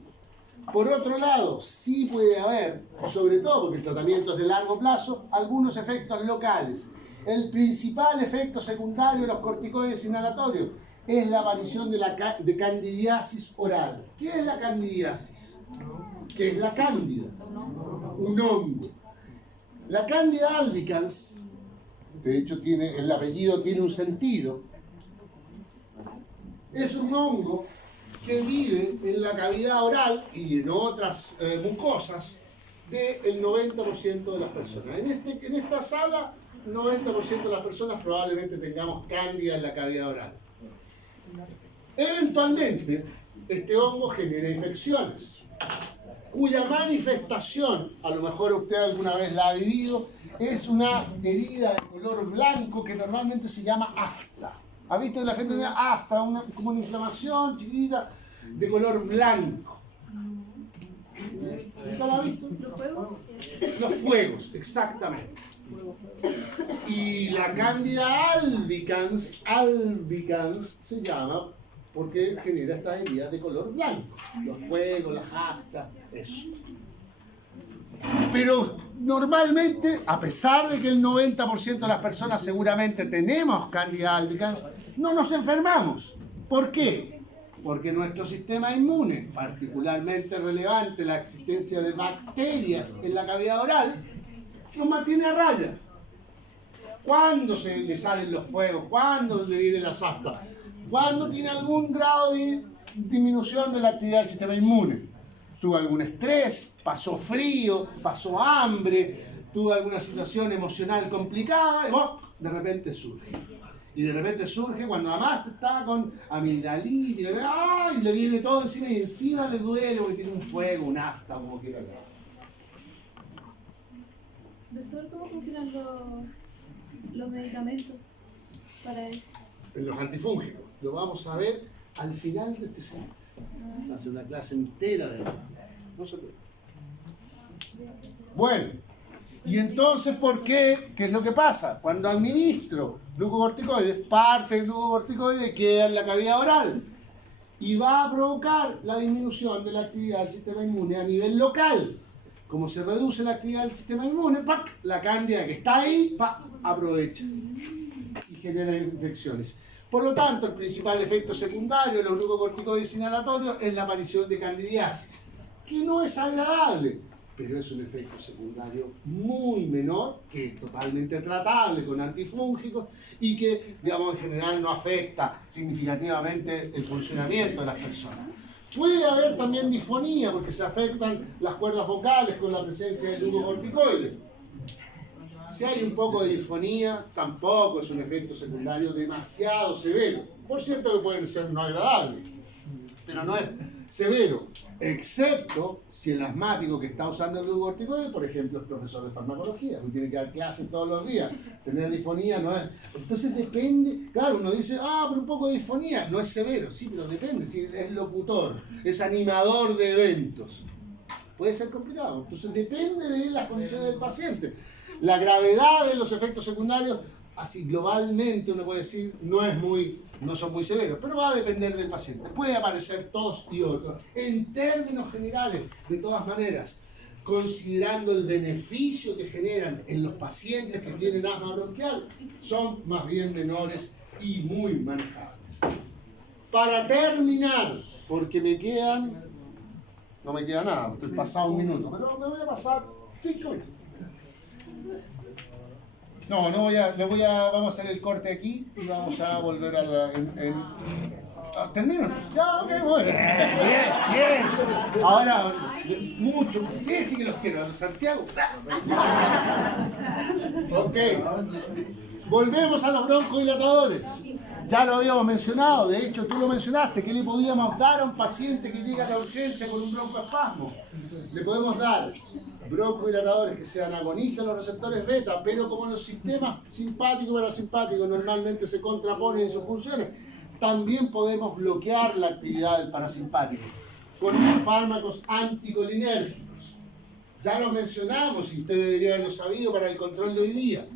Por otro lado, sí puede haber, sobre todo porque el tratamiento es de largo plazo, algunos efectos locales. El principal efecto secundario de los corticoides inhalatorios es la aparición de candidiasis oral. ¿Qué es la candidiasis? ¿Qué es la cándida? Un hongo. La Candida albicans, de hecho el apellido tiene un sentido, es un hongo que vive en la cavidad oral y en otras mucosas del 90% de las personas. En esta sala, 90% de las personas probablemente tengamos cándida en la cavidad oral. Eventualmente, este hongo genera infecciones, cuya manifestación, a lo mejor usted alguna vez la ha vivido, es una herida de color blanco que normalmente se llama afta. ¿Ha visto que la gente tiene afta, como una inflamación chiquita de color blanco? ¿Nunca lo ha visto? ¿Los fuegos? Los fuegos, exactamente. Y la Cándida albicans se llama porque genera estas heridas de color blanco. Los fuegos, las aftas, eso. Pero normalmente, a pesar de que el 90% de las personas seguramente tenemos Cándida albicans, no nos enfermamos. ¿Por qué? Porque nuestro sistema inmune, particularmente relevante la existencia de bacterias en la cavidad oral, nos mantiene a raya. ¿Cuándo se le salen los fuegos? ¿Cuándo le viene la afta? Cuando tiene algún grado de disminución de la actividad del sistema inmune. Tuvo algún estrés, pasó frío, pasó hambre, tuvo alguna situación emocional complicada y de repente surge. Y de repente surge cuando además está con amigdalitis, y le viene todo encima y encima le duele porque tiene un fuego, un afta, como quiera. Doctor, ¿cómo funcionan los medicamentos para eso? Los antifúngicos. Lo vamos a ver al final de este semestre. Va a ser una clase entera de eso. No se preocupe. Bueno, y entonces, ¿por qué? ¿Qué es lo que pasa? Cuando administro glucocorticoides, parte del glucocorticoide queda en la cavidad oral y va a provocar la disminución de la actividad del sistema inmune a nivel local. Como se reduce la actividad del sistema inmune, ¡pac!, la cándida que está ahí, ¡pac!, aprovecha y genera infecciones. Por lo tanto, el principal efecto secundario de los glucocorticoides inhalatorios es la aparición de candidiasis, que no es agradable, pero es un efecto secundario muy menor, que es totalmente tratable con antifúngicos y que, digamos, en general no afecta significativamente el funcionamiento de las personas. Puede haber también disfonía, porque se afectan las cuerdas vocales con la presencia del glucocorticoide. Si hay un poco de disfonía, tampoco es un efecto secundario demasiado severo. Por cierto que puede ser no agradable, pero no es severo, excepto si el asmático que está usando el glucocorticoide, por ejemplo, es profesor de farmacología, que tiene que dar clases todos los días. Tener disfonía no es... Entonces depende, claro, uno dice, pero un poco de disfonía, no es severo, sí, pero depende, si es locutor, es animador de eventos. Puede ser complicado, entonces depende de las condiciones del paciente. La gravedad de los efectos secundarios, así globalmente uno puede decir, no son muy severos, pero va a depender del paciente. Puede aparecer tos y otros. En términos generales, de todas maneras, considerando el beneficio que generan en los pacientes que tienen asma bronquial, son más bien menores y muy manejables. Para terminar, porque no me queda nada, estoy pasado un minuto, pero me voy a pasar 5 minutos. Vamos a hacer el corte aquí y vamos a volver a la... ¿Termino? Ya, ok, bueno. Bien. Ahora, mucho. ¿Qué sí que los quiero? ¿Santiago? Ok. Volvemos a los broncodilatadores. Ya lo habíamos mencionado, de hecho tú lo mencionaste, ¿qué le podíamos dar a un paciente que llega a la urgencia con un broncoespasmo? Le podemos dar broncodilatadores que sean agonistas de los receptores beta, pero como los sistemas simpáticos y parasimpáticos normalmente se contraponen en sus funciones, también podemos bloquear la actividad del parasimpático con fármacos anticolinérgicos. Ya lo mencionamos y usted debería haberlo sabido para el control de hoy día.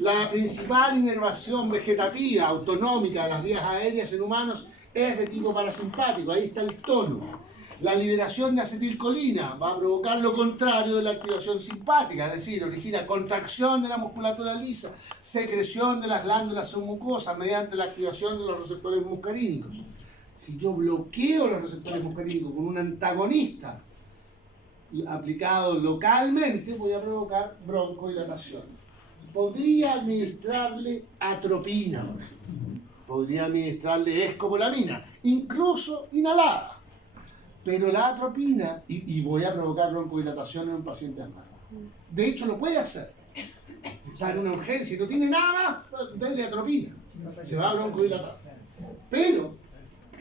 La principal inervación vegetativa autonómica de las vías aéreas en humanos es de tipo parasimpático, ahí está el tono. La liberación de acetilcolina va a provocar lo contrario de la activación simpática, es decir, origina contracción de la musculatura lisa, secreción de las glándulas submucosas mediante la activación de los receptores muscarínicos. Si yo bloqueo los receptores muscarínicos con un antagonista aplicado localmente, voy a provocar broncodilatación. Podría administrarle atropina, por ejemplo. Podría administrarle escopolamina, incluso inhalada. Pero la atropina, y voy a provocar broncodilatación en un paciente asmático. De hecho, lo puede hacer. Si está en una urgencia y no tiene nada más, denle atropina. Se va a broncodilatar. Pero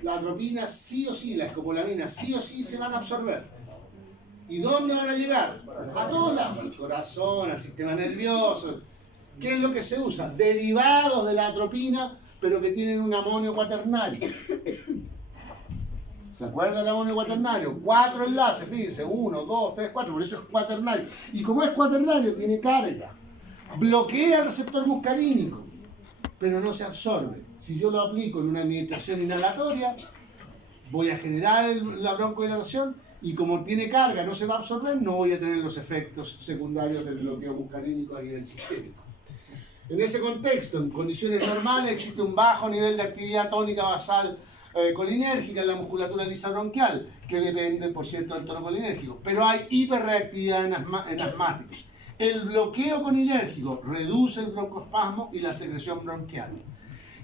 la atropina sí o sí, la escopolamina sí o sí se van a absorber. ¿Y dónde van a llegar? A todos lados, al corazón, al sistema nervioso. ¿Qué es lo que se usa? Derivados de la atropina, pero que tienen un amonio cuaternario. ¿Se acuerdan del amonio cuaternario? 4 enlaces, fíjense, 1, 2, 3, 4, por eso es cuaternario. Y como es cuaternario, tiene carga. Bloquea el receptor muscarínico, pero no se absorbe. Si yo lo aplico en una administración inhalatoria, voy a generar la broncodilatación y como tiene carga, no se va a absorber, no voy a tener los efectos secundarios del bloqueo muscarínico a nivel sistémico. En ese contexto, en condiciones normales, existe un bajo nivel de actividad tónica basal colinérgica en la musculatura lisa bronquial, que depende, por cierto, del tono colinérgico, pero hay hiperreactividad en asmáticos. El bloqueo colinérgico reduce el broncoespasmo y la secreción bronquial.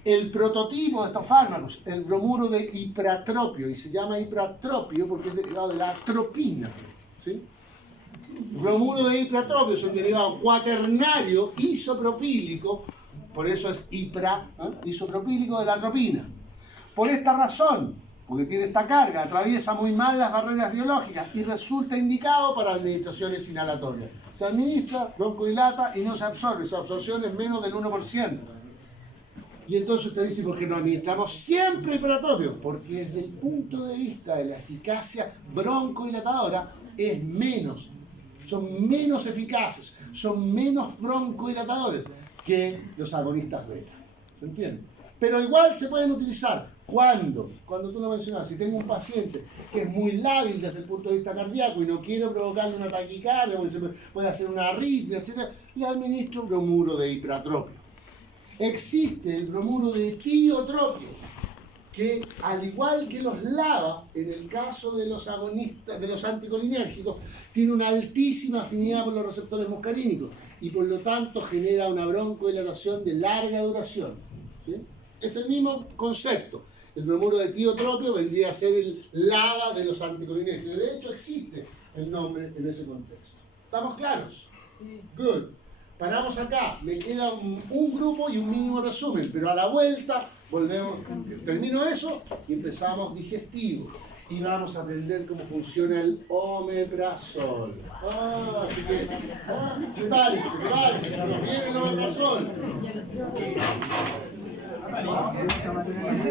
El prototipo de estos fármacos, el bromuro de ipratropio, y se llama ipratropio porque es derivado de la atropina, ¿sí? Bromuro de ipratropio es un derivado cuaternario isopropílico, por eso es isopropílico de la atropina. Por esta razón, porque tiene esta carga, atraviesa muy mal las barreras biológicas y resulta indicado para administraciones inhalatorias. Se administra, broncodilata y no se absorbe, su absorción es menos del 1%. Y entonces usted dice, ¿por qué no administramos siempre hiperatropio? Porque desde el punto de vista de la eficacia broncodilatadora es menos, son menos eficaces, son menos broncodilatadores que los agonistas beta. ¿Se entiende? Pero igual se pueden utilizar. ¿Cuándo? Cuando tú lo mencionas, si tengo un paciente que es muy lábil desde el punto de vista cardíaco y no quiero provocarle una taquicardia, porque se puede hacer una arritmia, etc., le administro bromuro de ipratropio. Existe el bromuro de tiotropio, que al igual que los LABA, en el caso de los agonistas, de los anticolinérgicos, tiene una altísima afinidad por los receptores muscarínicos y por lo tanto genera una broncodilatación de larga duración. ¿Sí? Es el mismo concepto. El bromuro de tiotropio vendría a ser el LABA de los anticolinérgicos. De hecho, existe el nombre en ese contexto. ¿Estamos claros? Sí. Good. Paramos acá. Me queda un grupo y un mínimo resumen, pero a la vuelta volvemos. Termino eso y empezamos digestivo. Y vamos a aprender cómo funciona el omeprazol. Así que, prepárense, se nos viene el omeprazol.